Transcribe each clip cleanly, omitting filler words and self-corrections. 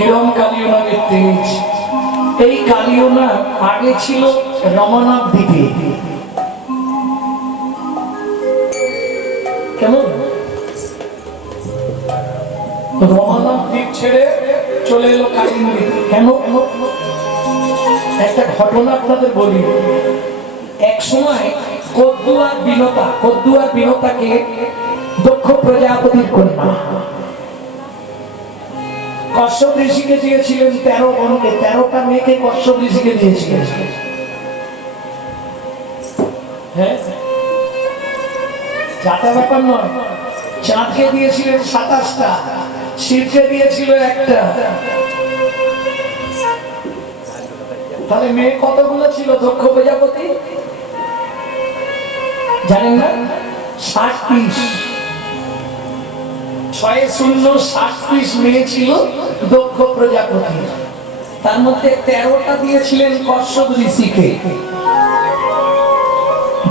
কিরম কালিওনাগের তেজ। এই কালিওনা আগে ছিল রমনাথ দ্বীপে। কেমন? রমনাথ দ্বীপ ছেড়ে চলে এলো কালিন্দী। কেন? একটা ঘটনা আপনাদের বলি। এক সময় কদ্দুয়ার বিনতাকে দক্ষ প্রজাপতির কন্যা কশ্যপ ঋষিকে দিয়েছিলেন 13 গণকে, 13টা মেয়েকে কশ্যপ ঋষিকে দিয়েছিলেন। হ্যাঁ, যাতা ব্যাপার নয়। চাঁদকে দিয়েছিলেন 27টা, শিবকে দিয়েছিল একটা। তাহলে মেয়ে কতগুলো ছিল দক্ষ প্রজাপতি জানেন না? 60 পিস। 60 পিস মেয়ে ছিল দক্ষ প্রজাপতি। তার মধ্যে 13টা দিয়েছিলেন কশ্যপ ঋষিকে,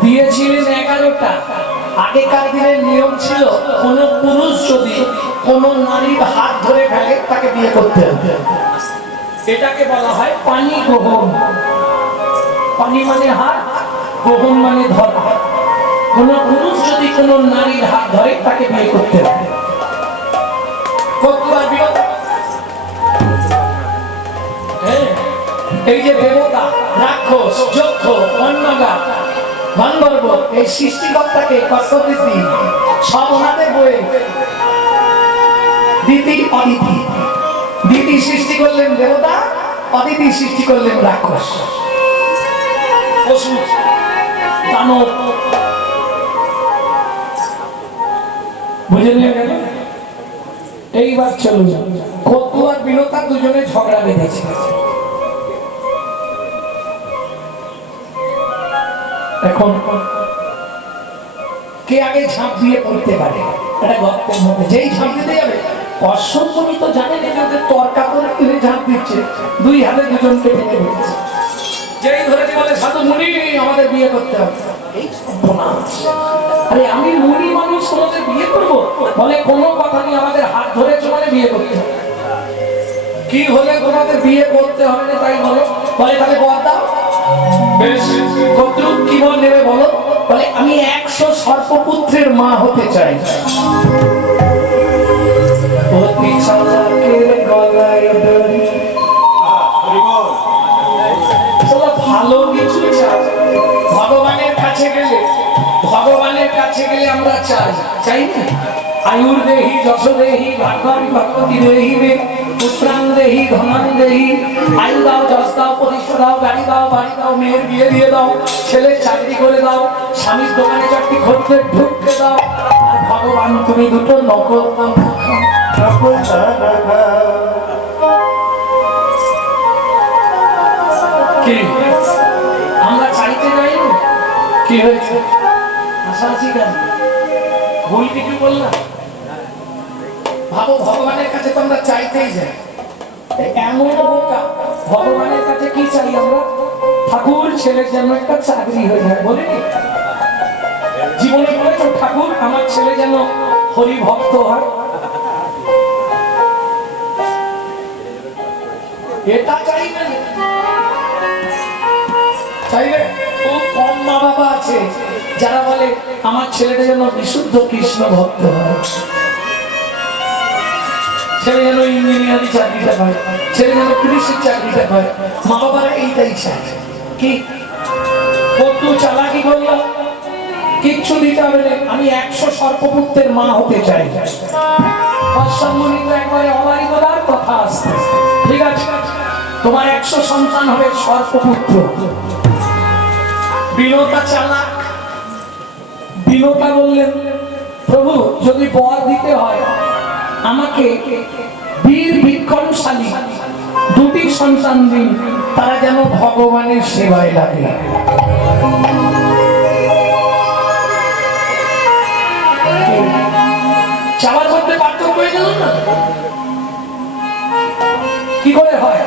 দিয়েছিলেন 11টা। আগেকার দিনের নিয়ম ছিল কোন পুরুষ যদি কোন নারীর হাত ধরে ফেলে তাকে বিয়ে করতে হবে। এটাকে বলা হয় পানি গ্রহণ। পানি মানে হাত, গ্রহণ মানে ধরা। কোন পুরুষ যদি কোন নারীর হাত ধরে তাকে বিয়ে করতে হবে। এই যে দেবতা, রাক্ষস, যক্ষ, অন্নগা, গন্ধর্ব, এই সৃষ্টিকর্তাকে কশ্যপ ঋষি সব ওনাদের বয়ে দিতি অদিতি। দিতি সৃষ্টি করলেন দেবতা, অদিতি সৃষ্টি করলেন রাক্ষস, পশু, দানব। বুঝে নিয়ে গেল? এইবার চলুন, কদ্দু আর বিনতা দুজনে ঝগড়া বেঁধেছে। এখন কে আগে ঝাঁপ দিয়ে পড়তে পারে এটা গল্পের মধ্যে। যেই ঝাঁপ দিতে যাবে, কশ্যপ মুনি তো জানেন যে ওদের তর্কা করে কিনে ঝাঁপ দিচ্ছে, 2 হাতে দুজনকে টেনে দিচ্ছে। যেই ধরেছে বলে সাধু মুনি আমাদের বিয়ে করতে হবে। এই সর্বনাশ! আরে আমি মুনি মানুষ, তোমাদের বিয়ে করবো? বলে কোনো কথা নেই, আমাদের হাত ধরেছো মানে বিয়ে করতে হবে। কি হলে তোমাদের বিয়ে করতে হবে না তাই বলো? বলে তাহলে বর দাও। বেশ, কতটুক কি বল নেবে বলো? বলে আমি 100 সর্পপুত্রের মা হতে চাই। ভালো কিছু চাই। ভগবানের কাছে গেলে আমরা চাই না? আয়ুর দেহি, যশ দেহি, ভাগ্যামি ভগবতী দেহি মে, পুত্রাং দেহি, ধনাং দেহি। আয়ু দাও, যশ দাও, প্রতিষ্ঠা দাও, গাড়ি দাও, বাড়ি দাও, মেয়ের বিয়ে দিয়ে দাও, ছেলের চাকরি করে দাও, স্বামীর দোকানে চাকরি করতে ঢুকতে দাও। আর ভগবান তুমি দুটো নকল দাও। কি আমরা চাইতে যাই? কি হয়েছে? হাসাহাসি কেন? ভুল কিছু বললাম? ভাবো, ভগবানের কাছে তো আমরা চাইতেই যাই। এমন বোকা, ভগবানের কাছে কি চাই আমরা? ঠাকুর ছেলের যেন একটা চাকরি হয়ে যায়। বলিনি জীবনে বলেছো ঠাকুর আমার ছেলে যেন হরি ভক্ত হয়? এটা চাইবে? চাইবে? খুব কম মা বাবা আছে যারা বলে আমার ছেলেটা যেন বিশুদ্ধ কৃষ্ণ ভক্ত হয়, ছেলে যেন ইঞ্জিনিয়ারিং চাকরিটা পায়, ছেলে যেন পুলিশের চাকরিটা পায়। মা বাবারা এইটাই চায়। কি কত চালাকি করলাম? কিচ্ছু দিতে হবে না। আমি 100 সর্পপুত্রের মা হতে চাই। কশ্যপ মুনি তো একবারে অবারিকতার কথা আসছে। ঠিক আছে, তোমার 100 সন্তান হবে সর্পপুত্র। বিনতা চালাক। বিনতা বললেন প্রভু যদি বর দিতে হয় আমাকে বীর বিক্রমশালী 2টি সন্তান দিন, তারা যেন ভগবানের সেবায় লাগে। চাওয়ার মধ্যে পার্থক্য হয়ে গেল না? কি করে হয়?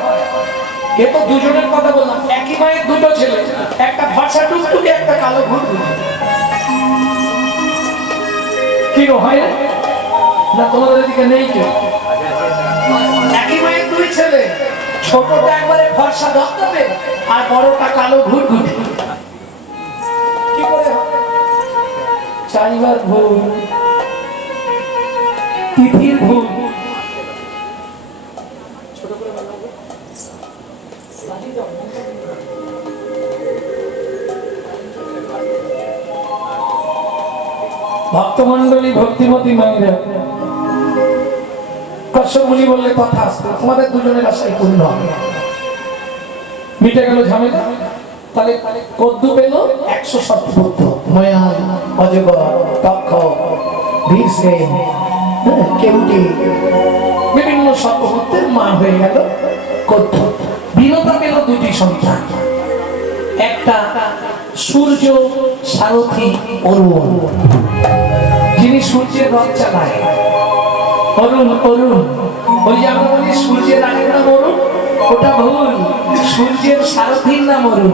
এ তো দুজনের কথা বললাম, একই মায়ের 2টো ছেলে, একটা ভাষা টুকটুকি, একটা কালো ঘুরঘুরি। কি হয় না? তোমাদের এদিকে নেই কেউ? একই মায়ের 2 ছেলে। ছোটটা একবারে ফর্সা ধরতে আর বড়টা কালো ঘুরঘুরে। কি করে চাইবার ভুল, তিথির ভুল। ভক্তমন্ডলী, ভক্তিমতী মায়েরা, কশ্যপ মুনি বললে কথা আসবে, তোমাদের দুজনের আশাই পূর্ণ হবে। মিটে গেল ঝামেলা। তাহলে কদ্দু পেল 107 পুত্র, ময়াল, অজগর, তক্ষ, ভীমসেন, কেউটি, বিভিন্ন সর্বপুত্রের মা হয়ে গেল কদ্দু। বিনতা পেল 2টি সন্তান, একটা সূর্য সারথী অরুণ, যিনি সূর্যের রথ চালায়। অরুণ, অরুণ, ওই যে আমরা বলি সূর্যের আরেক নাম অরুণ, ওটা ভুল, সূর্যের সারথীর নাম অরুণ।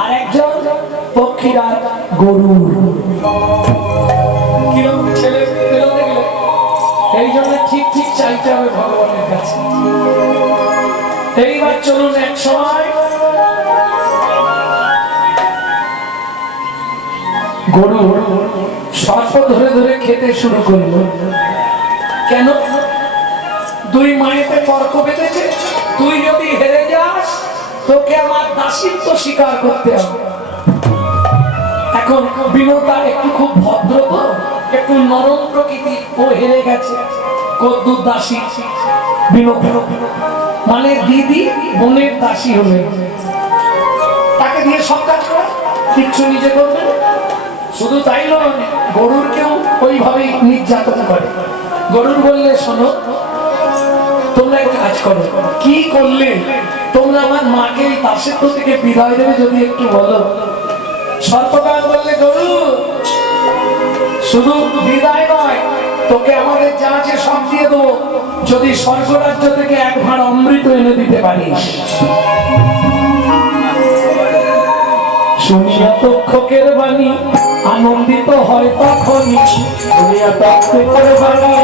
আর একজন পক্ষীরাজ গরুড়। কিরকম ছেলে পেল দেখলে? এই জন্য ঠিক ঠিক চাইতে হবে ভগবানের কাছে। এইবার চলুন, এক সময় গরু সর্প ধরে ধরে খেতে শুরু করলো। কেন? 2 মায়েতে তর্ক বেঁধেছে, তুই যদি হেরে যাস তোকে আমার দাসিত্ব স্বীকার করতে হবে। এখন বিনতা একটু খুব ভদ্র, তো একটু নরম প্রকৃতি, ও হেরে গেছে। কদ্দুর দাসী বিনতা, মানে দিদি বোনের দাসী হলে তাকে দিয়ে সব কাজ করা, কিচ্ছু নিজে করবে। শুধু তাই নয়, গরুরকেও ওইভাবেই নির্যাতন করে। গরুর বললে, শোনো, তোমরা একটা কাজ করো। কি করলে তোমরা আমার মাকে এই দাসত্ব থেকে বিদায় দেবে যদি একটু বলো। সর্পকাল বললে, গরু, শুধু বিদায় নয়, তোকে আমাদের যা আছে সব দিয়ে দেবো যদি স্বর্গরাজ্য থেকে 1 ভাঁড় অমৃত এনে দিতে পারিস। শুনিয়া তক্ষকের বাণী আনন্দিত হয় তখনই, শুনিয়া তক্ষকের বাণী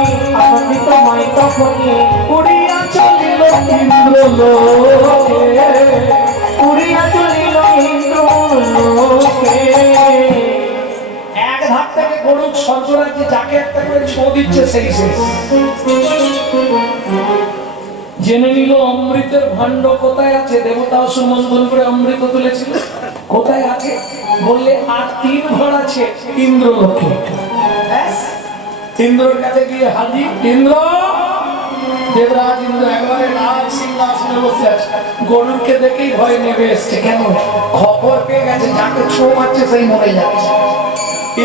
আনন্দিত হয় তখনই, উড়িয়া চলিল ইন্দ্রলোকে, উড়িয়া চলিল ইন্দ্রলোকে। এক ধাপ থেকে গরু স্বর্গরাজ্যে যাকে একটা করে ছো দিচ্ছে সেই শেষ। জেনে নিল অমৃতের ভাণ্ড কোথায় আছে। দেবতা সুমন্থন করে অমৃত তুলেছিল, কোথায় আছে বললে, আর 3 ভাঁড় আছে ইন্দ্রলোকে। ইন্দ্রর কাছে গিয়ে হাজির। ইন্দ্র, দেবরাজ ইন্দ্র একবারে লাল সিংহাসনে বসে আছে। গরুকে দেখেই ভয় নেমে এসছে। কেন? খবর পেয়ে গেছে যাকে ছো মারছে সেই মরে যাচ্ছে।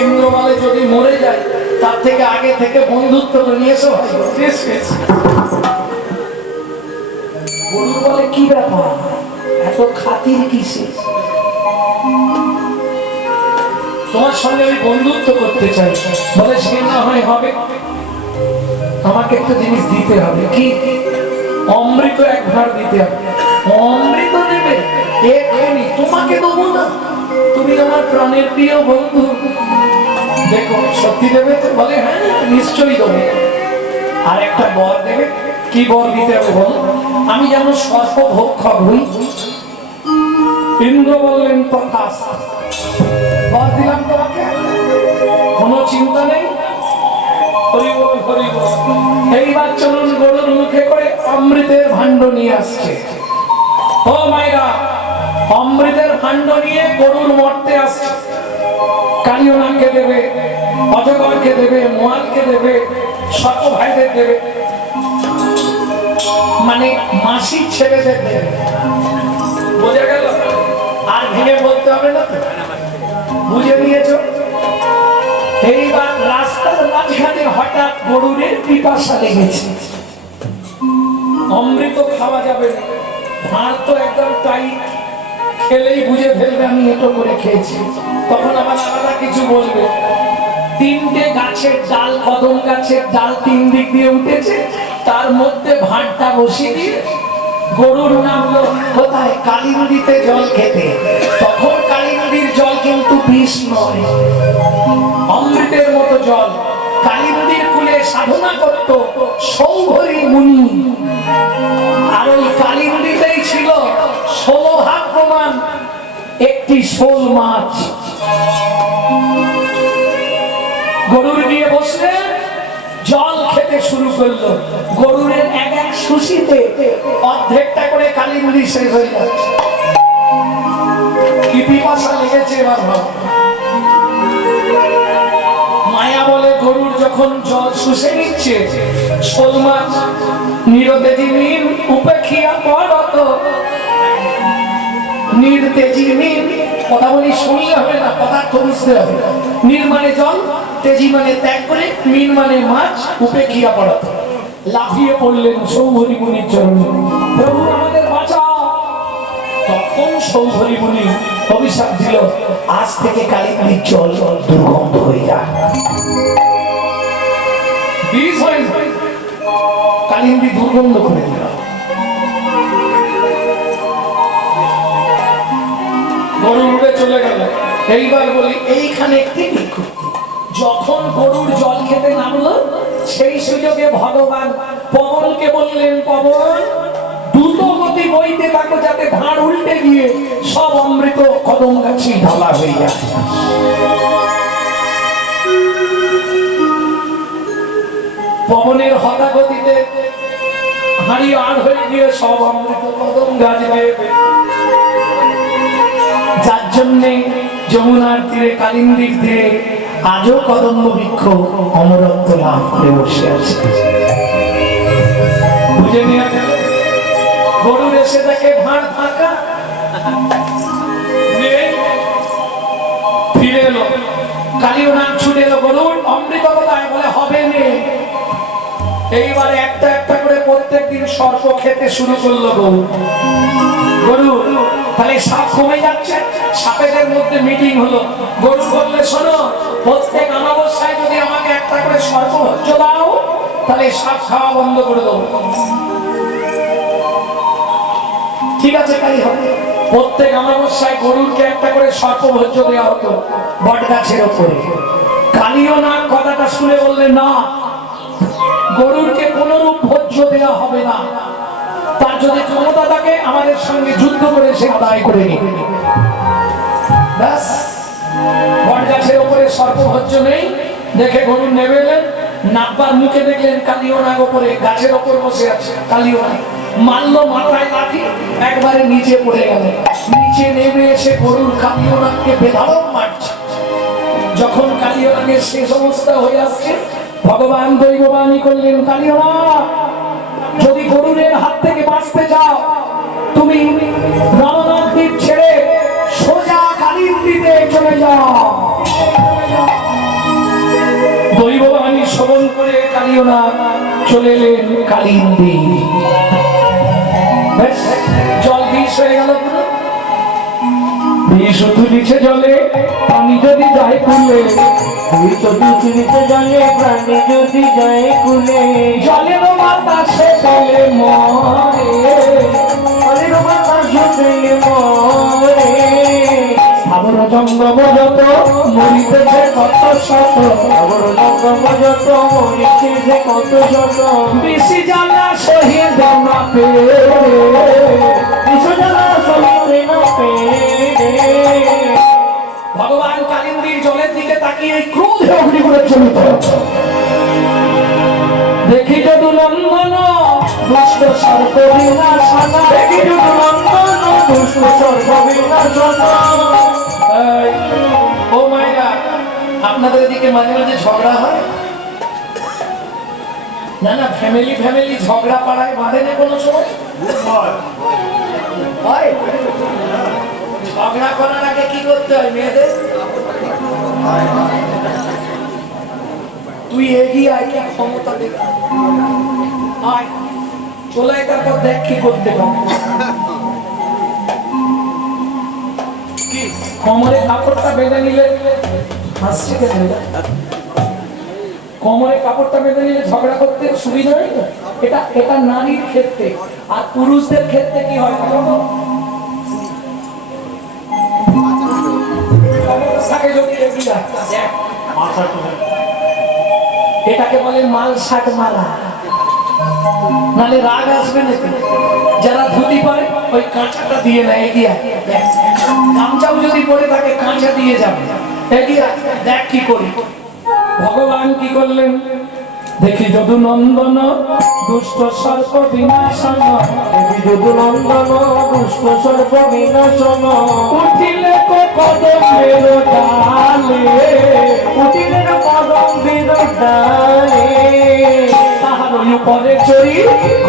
ইন্দ্র বলে, যদি মরে যায় তার থেকে আগে থেকে বন্ধুত্ব নিয়ে এসো। গরু বলে, কি ব্যাপার, এত খাতির কিসে? তোমার সঙ্গে আমি বন্ধুত্ব করতে চাই। বলে, সে না হয় হবে, আমাকে একটা জিনিস দিতে হবে। কি? অমৃত 1 ভাঁড় দিতে হবে। অমৃত দেবে? এক্ষুনি তোমাকে দেবো না, তুমি আমার প্রাণের প্রিয় বন্ধু। দেখো, সত্যি দেবে তো? বলে, হ্যাঁ নিশ্চয়ই দেবে। আর একটা বর দেবে। কি বর দিতে হবে বলো? আমি যেন সর্প ভক্ষক হই। ইন্দ্র বললেন, তথাস্তু, বর দিলাম তোমাকে, কোনো চিন্তা নেই। হরি বল, হরি বল। এইবার চলুন, গরুর মুখে করে অমৃতের ভাণ্ড নিয়ে আসছে। ও মায়েরা, অমৃতের ভাণ্ড নিয়ে গরুর মর্তে আসছে। কালিয়নাকে দেবে, অজগরকে দেবে, মোয়ালকে দেবে, সর্প ভাইদের দেবে, মানে মাসির ছেলেদের দেবে। বোঝা গেল? আর ভেঙে বলতে হবে না, বুঝে নিয়েছ? এইবার রাস্তার মাঝখানে হঠাৎ গরুরের পিপাসা লেগেছে। অমৃত খাওয়া যাবে না, ভাত তো একদম টাইট, খেলেই বুঝে ফেলবে আমি এটো করে খেয়েছি। তখন আবার আলাদা কিছু বলবে। 3টে গাছের ডাল, কদম গাছের ডাল 3 দিক দিয়ে উঠেছে, তার মধ্যে ভাতটা বসিয়ে দিয়ে গরুর নামলো কোথায়? কালী নদীতে জল খেতে। তখন কালী নদীর জল কিন্তু বিষ নয়, অমৃতের মতো জল। কালী নদীর কূলে সাধনা করত সৌভরী মুনি। শোল মাছ। গরুর নিয়ে বসলে জল খেতে শুরু করলো। গরুর এক এক সুশিতে অর্ধেকটা করে কালিন্দী শেষ হয়ে যাচ্ছে। কি পিপাসা লেগেছে এবার ভাব। মায়া বলে গরুর যখন জল শুষে নিচ্ছে, শোল মাছ নিরতেজি মিন উপেক্ষিয়া পড়ত। নির্তেজি মিন, কথা বলি শুনলে হবে না, পদার্থ বুঝতে হবে। নির মানে জল, তেজি মানে ত্যাগ করে, মিন মানে মাছ, উপেক্ষিয়া পড়ত। লাফিয়ে পড়লেন সৌভরি মুনির চরণে, প্রভু আমাদের বাঁচাও। তখন সৌভরি মুনি অভিশাপ দিল, আজ থেকে কালিন্দীর জল দুর্গন্ধ হয়ে যায়। বিষ হয় কালিন্দী দুর্গন্ধ করে দিল। গরু উড়ে চলে গেল। এইবার বলি এইখানে একটি বিজ্ঞপ্তি, যখন গরুর জল খেতে নামলো সেই সুযোগে ভগবান পবনকে বললেন, পবন দ্রুত গতি বইতে থাকো যাতে ভাঁড় উল্টে গিয়ে সব অমৃত কদম গাছি ঢালা হয়ে যায়। পবনের হঠাৎগতিতে হাঁড়ি আর হয়ে গিয়ে সব অমৃত কদম গাছ বেয়ে যার জন্যে যমুনার তীরে কালিন্দীর তীরে আজও কদম্ব বৃক্ষ অমরত্ব লাভ করে বসে আছে। বুঝে নেওয়া গেল। গরুর এসে দেখে ভাঁড় ফাঁকা, ফিরে এলো। কালীয় নাম ছুটে এলো, গরুর অমৃত কোথায়? বলে হবে নে। এইবারে একটা একটা করে প্রত্যেক দিন সর্প খেতে শুরু করলো গরু। গরু তাহলে সাপ কমে যাচ্ছে। সাপেদের মধ্যে মিটিং হলো। গরু বললে, শোনো, প্রত্যেক অমাবস্যায় যদি আমাকে একটা করে সর্পভোজ্য দাও তাহলে সাপ খাওয়া বন্ধ করে দেবো। ঠিক আছে, তাই হবে। প্রত্যেক অমাবস্যায় গরুকে একটা করে সর্পভোজ্য দেওয়া হতো বট গাছের ওপরে। কালীয় নাগ কথাটা শুনে বললে, না, গরুরকে কোনরূপ ভোজ্য দেওয়া হবে না। তার যদি ক্ষমতা থাকে আমাদের সঙ্গে যুদ্ধ করে সে আদায় করে নিবে। ব্যাস, বট গাছের ওপরে সর্পভোজ্য নেই দেখে গরু নেমে এলেন। নাব্বার মুখে দেখলেন কালীয় নাগ ওপরে গাছের ওপর বসে আছে। কালীয় নাগ মারলো মাথায় লাঠি, একবারে নিচে পড়ে গেল। নিচে নেমে এসে গরুর কালীয় নাগকে বেধারক মারছে। যখন কালীয় নাগের শেষ অবস্থা হয়ে আসছে, ভগবান দৈববাণী করলেন, কালীয় নাগ, যদি গরুরের হাত থেকে বাঁচতে চাও তুমি রামনাথ দ্বীপ ছেড়ে সোজা কালিন্দীতে চলে যাও। দৈববাণী শ্রবণ করে কালীয় নাগ চলে এলেন কালিন্দী। জল বিষ হয়ে গেল। বিষ শুধু নিচে জলে, পানি যদি যায় কুলে। জলে প্রাণী যদি যায় কুলে, জলের বাতাসে চলে মরে, জলের বাতাসে চলে মরে। স্থাবর জঙ্গম যত মরিতেছে কত শত, স্থাবর জঙ্গম যত মরিতেছে কত শত। বেশি জ্বালা সহিতে না পেরে, বেশি জ্বালা সহিতে না পেরে। ভগবান কালিন্দীর জলের দিকে তাকিয়ে ক্রোধে অগ্নি করে চলিত। দেখি যদু নন্দন দুষ্ট সর্প বিনাশনা, দেখি যদু নন্দন দুষ্ট সর্প বিনাশনা। ও মাইরা, আপনাদের এদিকে মাঝে মাঝে ঝগড়া হয় না? না, ফ্যামিলি ঝগড়া পাড়ায় বাঁধে না কোনো সময়? হয়। ঝগড়া করার আগে কি করতে হয় মেয়েদের? তুই এগিয়ে আয়, কি ক্ষমতা দেখ, আয় চলে, তারপর দেখ কি করতে পারে। কোমরে কাপড়টা বেঁধে নিলে, হাসছে কেন? কোমরে কাপড়টা বেঁধে নিলে ঝগড়া করতে সুবিধা হয় না। এটা নারীর ক্ষেত্রে। আর পুরুষদের ক্ষেত্রে কি হয়? এটাকে বলে মাল শাক মালা, নালে রাগ আসবে নাকি? যারা ধুতি পরে ওই কাঁচাটা দিয়ে না, এগিয়ে গামছাও যদি পরে থাকে কাঁচা দিয়ে যাবে, এগিয়ে দেখ কি করি। ভগবান কি করলেন, দেখি যদু নন্দন দুষ্ট সর্প বিনাশন, দেখি যদু নন্দন দুষ্ট সর্প বিনাশন, উঠিলে কদমের ডালে, উঠিলেন কদমের ডালে, তাহার উপরে চড়ি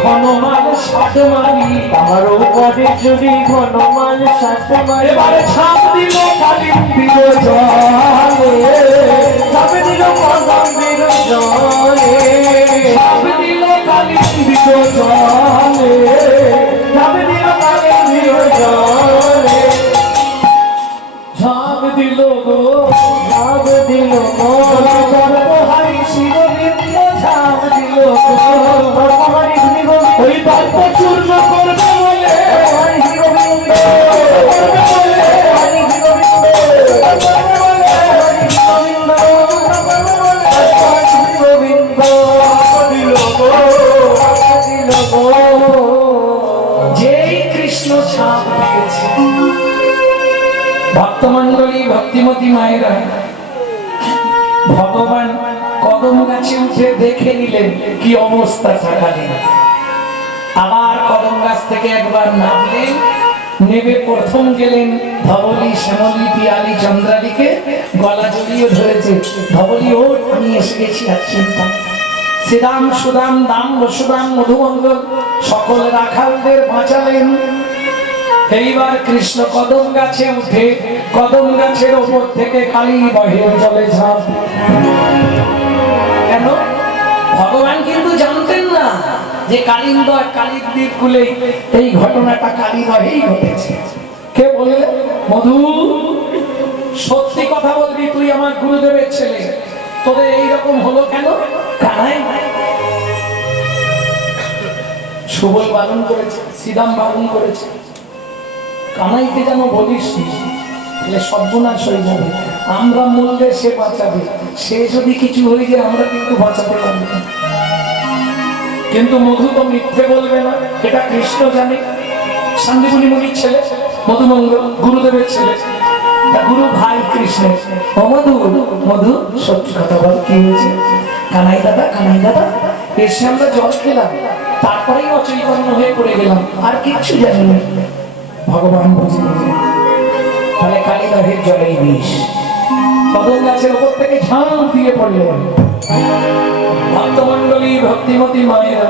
ঘনমাল সাত মারি, তাহার উপরে চড়ি ঘনমাল সাত মারি, এবারে ছাপ দিল কালিন্দির জলে, ছাপ দিল কদমের জলে, ছাপ দিল কালিন্দির জলে, ছাপ দিল কালিন্দির জলে, ঝাঁপ দিল গো, ছাপ দিল গর্বহারি শিরবিন্দ ঝাঁপ দিল গো, গর্বহারি ওই দর্প চূর্ণ করবে বলে, যেই কৃষ্ণ ছাপ দিয়েছে। ভক্তমন্ডলী ভক্তিমতী মায়েরা, ভগবান কদম গাছে উঠে দেখে নিলেন কি অবস্থা থাকালেন, আবার কদম গাছ থেকে একবার নামলেন, নেমে প্রথম গেলেন ধবলি শ্যামলী পিয়ালি চন্দ্রালীকে গলা জড়িয়ে ধরেছে, ধবলি ও আমি এসে গেছি আর চিন্তা। শ্রীরাম সুদাম দাম বসুদাম মধুমঙ্গল সকল রাখালদের বাঁচালেন। এইবার কৃষ্ণ কদম গাছে উঠে কদম গাছের ওপর থেকে কালী বহে চলে ঝাঁপ। কেন? ভগবান কিন্তু জানতেন না যে কালিন্দর কালিন্দির কুলে এই ঘটনাটা কালীদহেই ঘটেছে। কে বললে? মধু, সত্যি কথা বলবি, তুই আমার গুরুদেবের ছেলে, তোদের এইরকম হলো কেন? কানাই সুবল বারণ করেছে, শ্রীরাম বারণ করেছে, কানাইকে যেন বলিস সর্বনাশ হয়ে যাবে, আমরা মরলে সে বাঁচাবে, সে যদি কিছু হয়ে যায় আমরা কিন্তু বাঁচাতে পারবো না। কিন্তু মধু তো মিথ্যে বলবে না, এটা কৃষ্ণ জানে। সঞ্জীবনী মুনির ছেলে মধুমঙ্গল গুরুদেবের ছেলে, গুরু ভাই কৃষ্ণের। ও মধু, মধু সত্যি কথা বল, কি হয়েছে? কানাই দাদা এসে আমরা জল খেলাম, তারপরেই অচৈতন্য হয়ে পড়ে গেলাম, আর কিচ্ছু জানি না। ভগবান বুঝে নিলেন, তাহলে কালিদহের জলেই বিষ। কদম গাছের উপর থেকে ঝাঁপ দিয়ে পড়লেন। ভক্তমন্ডলী ভক্তিমতী মায়েরা,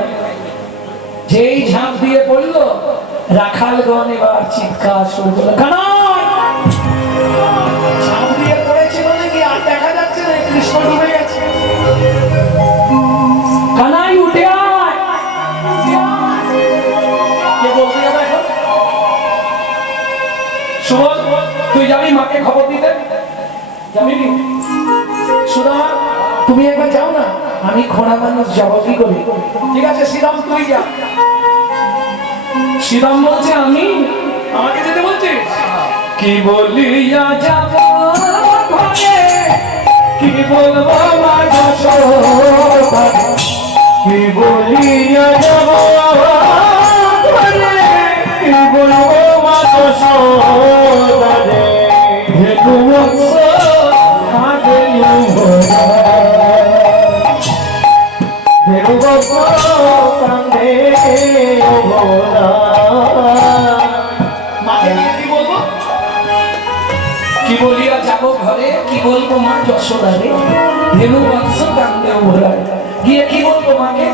যেই ঝাঁপ দিয়ে পড়ল, রাখালগণ এবার চিৎকার শুরু করলো, কানাই! ঝাঁপ দিয়ে পড়েছে বলে কি আর দেখা যাচ্ছে না কৃষ্ণ ডুবে গেছে। কানাই উঠে আয়! কে বলতে যাবে এখন? সুবল, তুই যাবি মাকে খবর দিতে? যাবি? সুদা, তুমি একবার যাও না, আমি খোঁড়া মানুষ যাবো কি করি? ঠিক আছে শ্রীরাম, তুই যা। শ্রীরাম বলছে আমি, আমাকে যেতে বলছিস? কি বলিয়া যাব ঘরে, কি বলবো মা যশোদা, কি বলিয়া যাব ঘরে, কি বলবো মা যশোদা রে, ভেটু বৎস কাঁদেলু ভোলা, ভেরু বৎস কান্দে ভোলা। মাকে নিয়ে কি বলবো? কি বলিয়া যাব ঘরে, কি বলবো মা যশোদা রে, ভেনু বৎস কান্দে ভোলা। গিয়ে কি বলবো মাকে?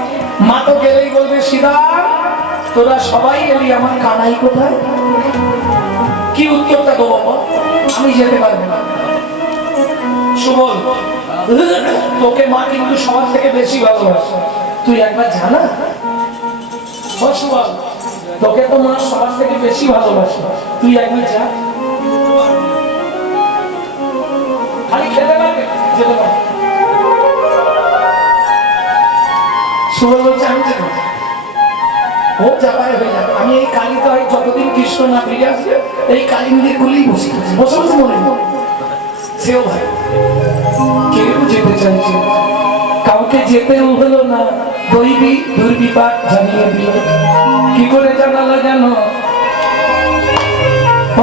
মা তো গেলেই বলবে, সীতা তোরা সবাই এলি, আমার কানাই কোথায়? কি উত্তরটা দেবো বাবা? আমি যেতে পারবো না। সুবল, তোকে মা কিন্তু সবার থেকে বেশি ভালোবাসে, তুই একবার জানা। সুবল, তোকে তো মা সবার থেকে বেশি ভালোবাসে, তুই একবার যা। খালি খেতে পারবে, যেতে পারবে। সুবল বলছে আমি যেতে পারবো, ও যাবার হয়ে যাবে। আমি এই কালীতে হয় যতদিন কৃষ্ণ না ফিরে আসবে, এই কালিন্দির গুলি বসে বসে বসে মনে সেও ভাই কেউ যেতে চাইছে, কাউকে যেতেও হলো না, দৈবী দুর্বিপাক জানিয়ে দিল। কি করে জানালো জানো?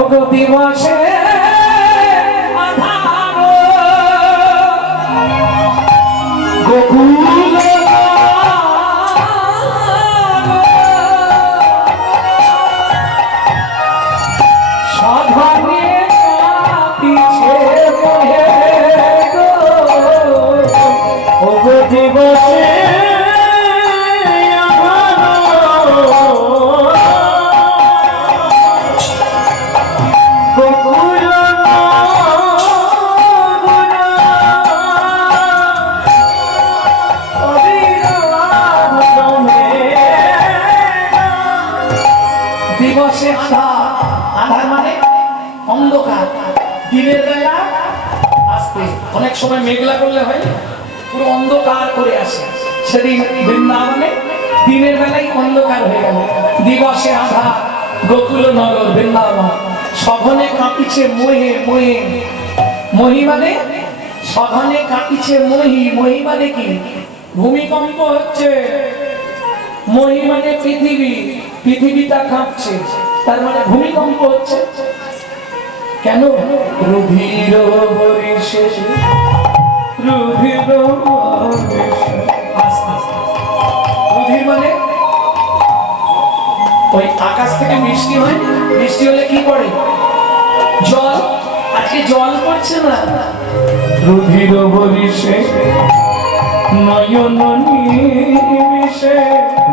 ওগো দিবসে আধার গোকুল সাধনে কাটিছে মোহে গো ওগো দিবসে দিবসে আধার আধার মানে অন্ধকার দিনের বেলা আসতে অনেক সময় মেঘলা করলে হয় পুরো অন্ধকার করে আসে সেদিন বৃন্দাবনে দিনের বেলায় অন্ধকার হয়ে গেল দিবসে আধার গোকুল নগর বৃন্দাবন সঘনে কাঁপিছে মোহে মোহে মহি মানে সঘনে কাঁপিছে মহি মহি মানে কি ভূমিকম্প হচ্ছে মহি মানে পৃথিবী পৃথিবীটা কাঁপছে তার মানে ভূমিকম্প হচ্ছে কেন রুধির বরিশে রুধির রুধির মানে ওই আকাশ থেকে বৃষ্টি হয় বৃষ্টি হলে কি পড়ে জল আজকে জল পড়ছে না রুধির বরিশে নয়ন নিমিষে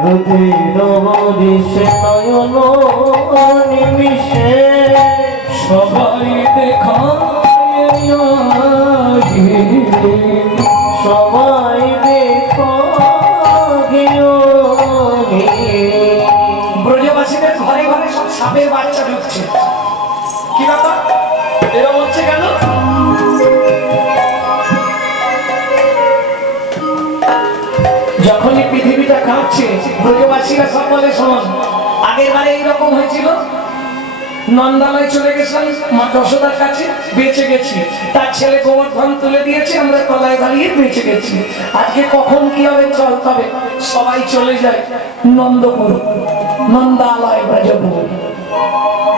রুধির বরিশে নয়ন নিমিষে সবাই দেখায় সবাই দেখো ব্রজবাসীদের ঘরে ঘরে সব সাপের বাচ্চা ঢুকছে কি ব্যাপার এরকম হচ্ছে কেন যখনই পৃথিবীটা কাঁপছে ব্রজবাসীরা সব বলে শোন আগের বারে এইরকম হয়েছিল নন্দালয় চলে গেছিলাম মা যশোদার কাছে বেঁচে গেছি তার ছেলে গোবর্ধন তুলে দিয়েছে আমরা তলায় দাঁড়িয়ে বেঁচে গেছি আজকে কখন কি হবে চল তবে সবাই চলে যায় নন্দপুর নন্দালয় ব্রজপুর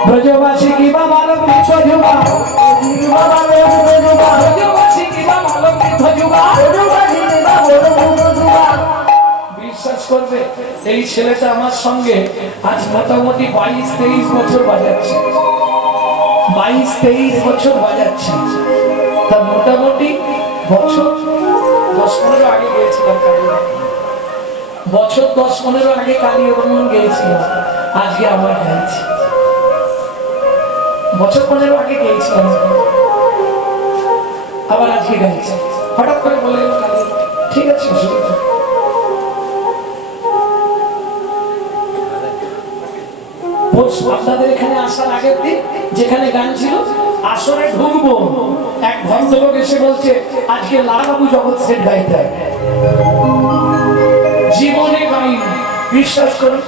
ব্রজবাসী কিবা ভালো বৃদ্ধ যুবা ব্রজবাসী কিবা ভালো বৃদ্ধ যুবা বিশ্বাস করবে এই ছেলেটা আমার সঙ্গে আজ মোটামুটি 22-23 বছর বাজাচ্ছে 22-23 বছর বাজাচ্ছে তা মোটামুটি বছর 10-15 আগে গিয়েছিলাম বছর 10-15 আগে কালিয়াগঞ্জ গিয়েছিলাম আজকে আমার গাইছি বছর 15 আগে গিয়েছিলাম আবার আজকে গাইছি হঠাৎ করে বলে ঠিক আছে আপনাদের এখানে আসার আগের দিন যেখানে গান ছিল আসরে ঢুকবো এক ভদ্রলোক এসে বলছে আজকে লালবাবু জগৎ সেট গাইতে হবে জীবনে গাইনি বিশ্বাস করুন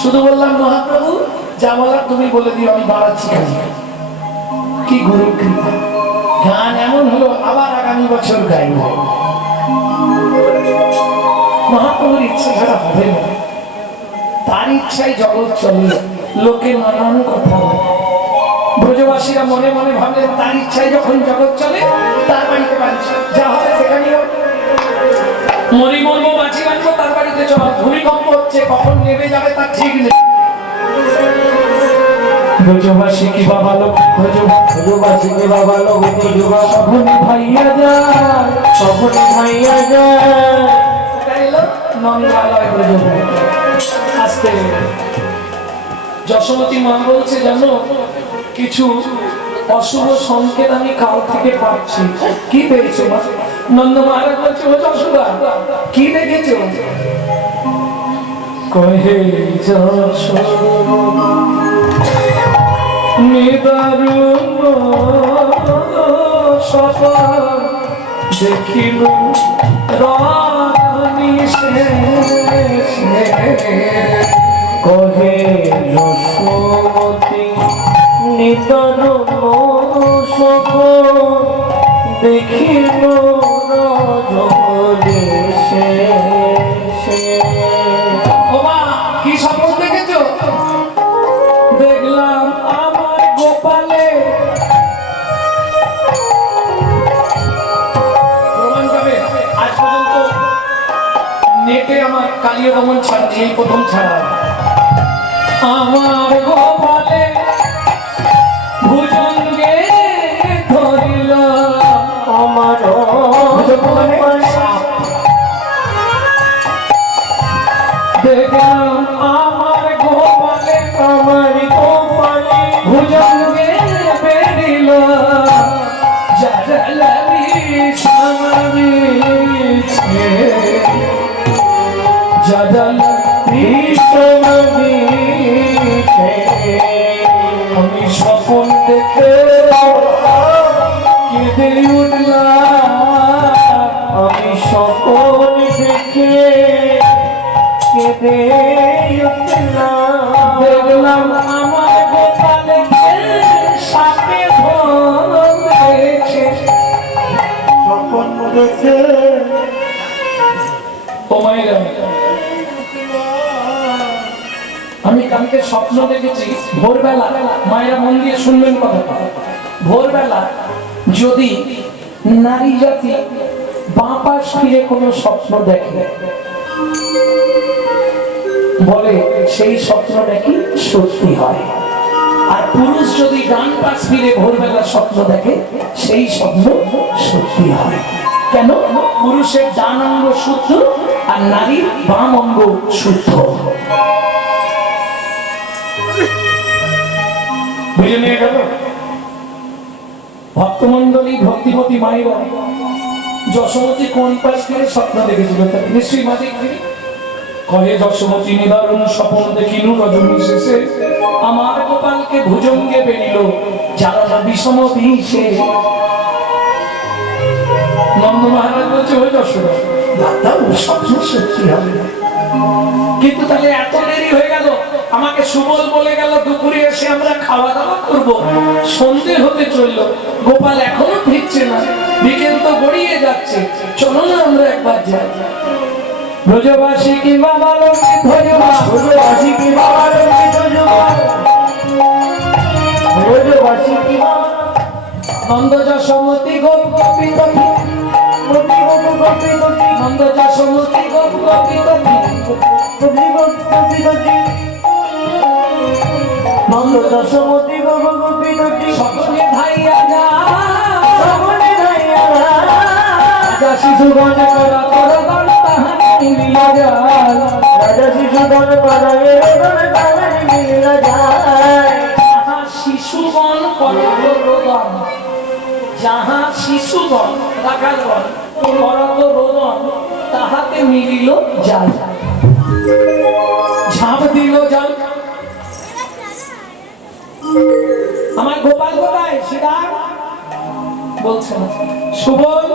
শুধু বললাম মহাপ্রভু যা বলার তুমি বলে দিও আমি বাড়াচ্ছি কি গুরু কৃপা গান এমন হলো আবার আগামী বছর গাইব মহাপ্রভুর ইচ্ছে ছাড়া হবে না তার ইচ্ছায় জগৎ চলে লোকে নানান কথা ব্রজবাসীরা মনে মনে ভাবলেন তার ইচ্ছায় যখন জগৎ চলে তার বাড়িতে বাড়ি যা হবে সেখানে মরি মরবো বাঁচি বাঁচবো তার বাড়িতে চল ভূমিকম্প হচ্ছে কখন নেমে যাবে তার ঠিক নেই ব্রজবাসী কি বাবা লোক ব্রজবাসী কি বাবা লোক যুবা সখনে ভাইয়া যায় সখনে ভাইয়া যায় এটা এলো নন্দালয় ব্রজপুর আস্তে যশোমতী মা বলছে জানো কিছু অশুভ সংকেত আমি কাল থেকে পাচ্ছি কি পেয়েছো মা নন্দ মহারাজ বলছে ও যশোদা কি দেখেছো কহে নিদারুণ সফল দেখিল রানী কহে যশোমতী নিতর সপ দেখিল কি স্বপ্ন দেখেছো দেখলাম আমার গোপাল মেয়েকে আমার কালীয় দমন ছাড়া এই প্রথম ছাড়া আমার গোপালে ভুজঙ্গে ধরিল আমার দেখলাম আমার গোপালে আমার গোপালে ভুজঙ্গে বেরিল জালালি সামাবিছে জালালি আমি স্বপ্ন দেখে কেঁদে উঠলাম আমি সকল দেখে কেঁদে উঠলাম দেখলাম আমার গোপালকে সাপে ধরেছে স্বপ্ন দেখে ও মায়েরা আমি কালকে স্বপ্ন দেখেছি ভোরবেলা মায়েরা মন দিয়ে শুনবেন কথাটা ভোরবেলা যদি নারী জাতি বাঁ পাশ ফিরে কোনো স্বপ্ন দেখে বলে সেই স্বপ্ন নাকি সত্যি হয় আর পুরুষ যদি ডান পাশ ফিরে ভোরবেলা স্বপ্ন দেখে সেই স্বপ্ন সত্যি হয় কেন পুরুষের ডান অঙ্গ শুদ্ধ আর নারীর বাম অঙ্গ শুদ্ধ বুঝে নিয়ে গেল ভক্তমন্ডলী ভক্তিমতী মায়েরা যশোমতী কোন পাশ ফিরে স্বপ্ন দেখেছিল নিশ্চয়ই মাঝিক তিনি কহে যশোমতী নিবারণ স্বপ্ন দেখিনু রজনী শেষে আমার গোপালকে ভুজঙ্গে বেরিল যারা বিষম বিষে নন্দ মহারাজ বলছে ওই যশোদা দাদা ও স্বপ্ন সত্যি হবে না কিন্তু তাহলে এত দেরি হয়ে গেল আমাকে সুবল বলে গেল দুপুরে এসে আমরা খাওয়া দাওয়া করব সন্ধে হতে চললো গোপাল এখনো ফিরছে না বিকেল তো গড়িয়ে যাচ্ছে চলো না আমরা একবার যাই ব্রজবাসী কি বাবালকে ধরবা ব্রজবাসী কি বাবালকে ধরবা ব্রজবাসী কি নন্দ যশোমতী গোপ গোপিত নন্দ যশোমতী গোপ গোপিত নন্দ যশোমতী গোপী সকলে ধাইয়া যা সকলে ধাইয়া রাজা শিশুগণ করা করগণ তাহাকে মিলিয়া যায় রাজা শিশুগণ পরাগে তাহারে মিলিয়া যায় যাহা শিশুগণ করগণ যাহা শিশুগণ রাখালগণ করগণ তাহাতে মিলিল যায় ঝাঁপ দিল জল আমার গোপাল কোথায় সিদ্ধার বলছে না সুবল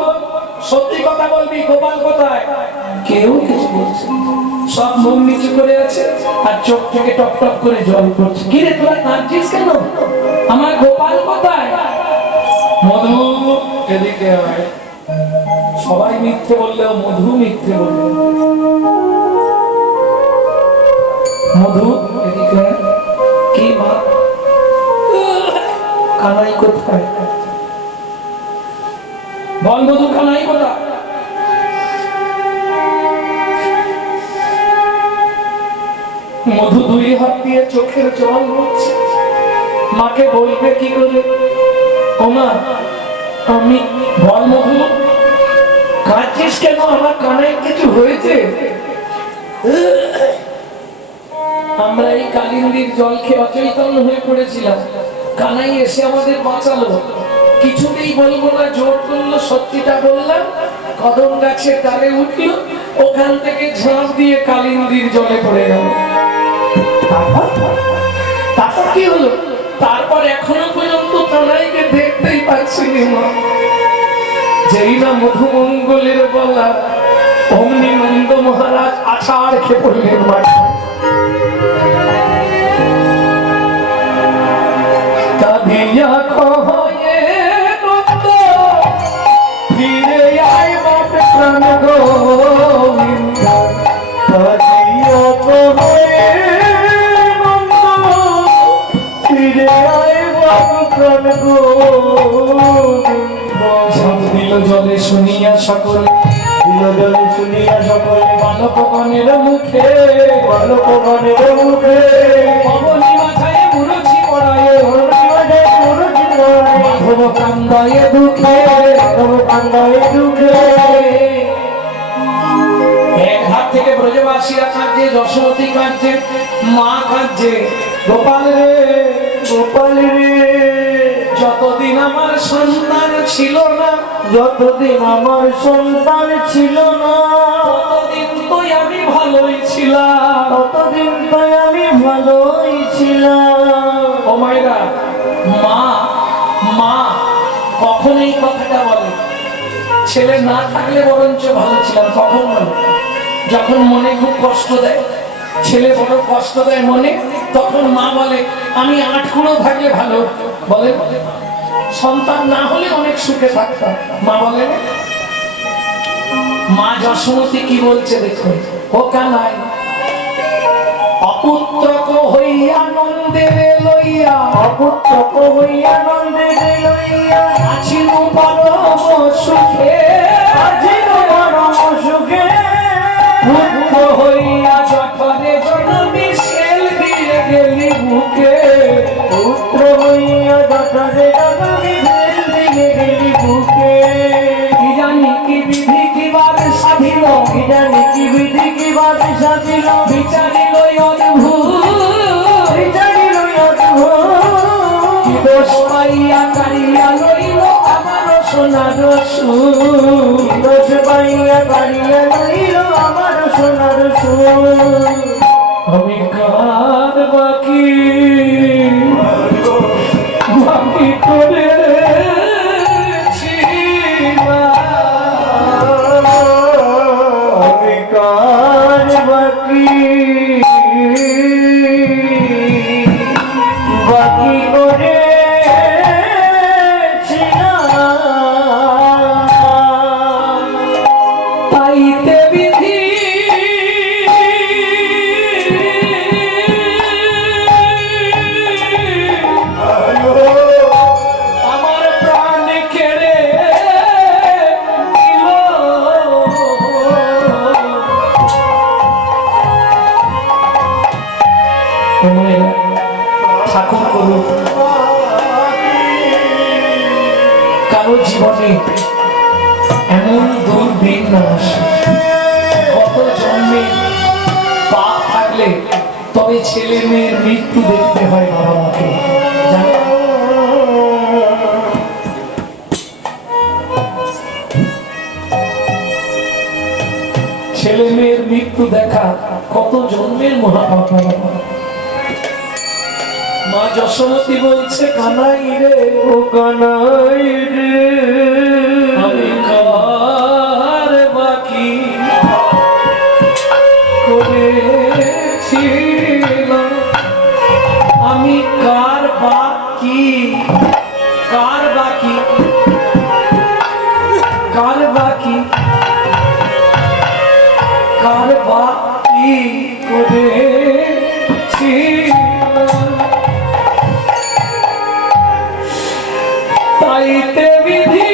সত্যি কথা বলবি গোপাল কোথায় কেউ কিছু বলছে না। সব মুখ নিচু করে আছে আর চোখ থেকে টপ টপ করে জল পড়ছে কি রে তোরা কাঁদছিস কেন আমার গোপাল কোথায় মধু এদিকে আয় সবাই মিথ্যে বললেও মধু মিথ্যে বলল মধু এদিকে আয়। কি মা কানাই কোথায় বল মধু কানাই কোথায় মধু দুই হাত দিয়ে চোখের জল মুছছে মাকে বলবে কি করে ও মা আমি বল মধু কাঁদছিস কেন আমার কানাই কিছু হয়েছে আমরা এই কালিন্দির জল খেয়ে অচৈতন্য হয়ে পড়েছিলাম কানাই এসে আমাদের বাঁচালো কিছুতেই বলবো না জোর করলো সত্যিটা বললাম কদম গাছের ডালে উঠলো ওখান থেকে ঝাঁপ দিয়ে কালিন্দির জলে পড়ে গেল তারপর কি হলো তারপর এখনো পর্যন্ত কানাইকে দেখতেই পাচ্ছি মা যেই না মধুমঙ্গলের বলা অমনি নন্দ মহারাজ আছাড় খেয়ে পড়লেন মাঠে কাঁদিয়া কহে নন্দ ফিরে আয় বাপ প্রাণ গোবিন্দ কাঁদিয়া কহে নন্দ ফিরে আয় বাবু প্রাণ গোবিন্দ ঝাঁপ দিল জলে শুনিয়া সকল দিল জলে শুনিয়া সকলে বালকগণের মুখে বালকগণের মুখে পবনী মাথায় মুরুচি পড়ায় মাধব কান্দায় দুঃখে এক হাত থেকে ব্রজবাসীরা কাঁদছে, যশোমতী কাঁদছে, মা কাঁদছে। গোপাল রে গোপাল রে যতদিন আমার সন্তান ছিল না, যতদিন আমার সন্তান ছিল না ততদিন তো আমি ভালোই ছিলাম। ততদিন তো আমি ভালোই ছিলাম। ও মায়েরা, মা মা কখন এই কথাটা বলে? ছেলে না থাকলে বরঞ্চ ভালো ছিলাম। কখন বলে? যখন মনে খুব কষ্ট দেয়, ছেলে বড় কষ্ট দেয় মনে, তখন মা বলে আমি 8 কুড়ো থাকলে ভালো। বলে সন্তান না হলে অনেক সুখে থাকতাম, মা বলে। মা যশোমতী কি বলছে দেখুন, ও কানাই অপুত্রক হইয়া নন্দের লইয়া, অপুত্রক হইয়া নন্দের লইয়া আছিনু পরম সুখে, আজিনু পরম সুখে। পুত্র হইয়া জঠরে জননী সেল দিয়ে গেলি বুকে। পুত্র হইয়া জঠরে জননী সেল দিয়ে গেলি বুকে। কি জানি কি বিধি কিবার সাধিল, কি জানি কি বিধি কি বাদ সাজিল, বিচারিল অদ্ভুত, বিচারিল অদ্ভুত। কি দোষ পাইয়া কাড়িয়া লইল আমার সোনার সুর। দোষ পাইয়া কাড়িয়া লইল আমার সোনার সুর। আমি কার বাকি বাকি করে আমি কার বাকি বাকি করে পাইতে বিধি আমার প্রাণ কেড়ে দিল। ঠাকুর করুন কারো জীবনে এমন দুর্দিন না আসে। কত জন্মে পাপ থাকলে তবে ছেলে মেয়ের মৃত্যু দেখতে হয় বাবা মাকে, জানেন? ছেলে মেয়ের মৃত্যু দেখা কত জন্মের মহাপাপ বাবা। মা যশোমতী বলছে কানাই রে, ও কানাই রে আমি কার বাকি করেছিলাম, আমি কার বাকি, কার বাকি, কার বাকি, কার বাকি করেছিলাম। তাইতে বিধি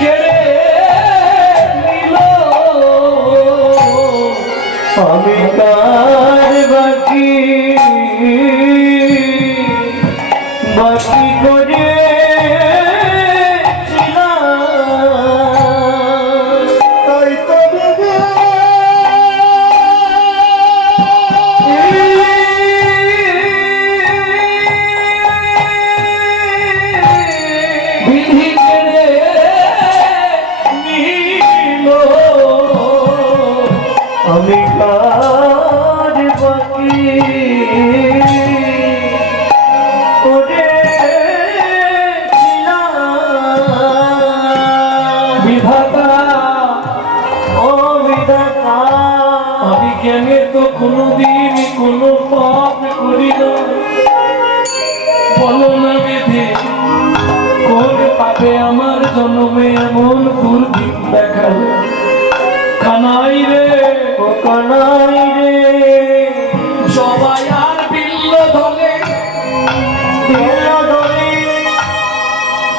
কেড়ে নিল, আমি কার বাকি বাকি করে তাই তো বিধি কেড়ে নিল। আমি কার বাকি বিধাতা ও বিধাতা আমি জ্ঞানে তো কোনোদিন কোনো পাপ করি না। বলো না বিধি কোন পাপে আমার জন্মে এমন দুর্দিন দেখালে। কানাই রে, ও কানাই রে সবাই আর বিল্ল ধরে দিল ধরে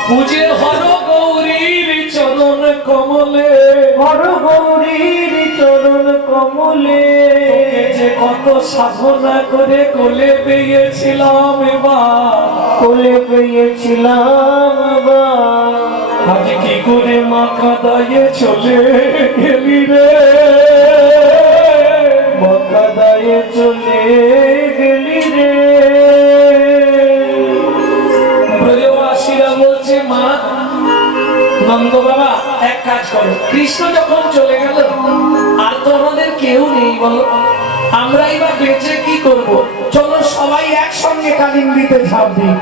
পূজে হর গৌরী কমলে, বড় গৌরীর চরণ কমলে, যে কত সাধনা করে কোলে পেয়েছিলাম এবার, কোলে পেয়েছিলাম আবার। আজ কি করে মা কাদায়ে চলে গেলি রে, বকাদায়ে চলে গেলি রে। ব্রজবাসীরা বলছে মা নন্দ বাবা এক কাজ করো, কৃষ্ণ যখন চলে গেল আর তো আমাদের কেউ নেই বলো, আমরাই বা বেঁচে কি করব, চলো সবাই একসঙ্গে কালিন্দিতে ঝাঁপ দিই।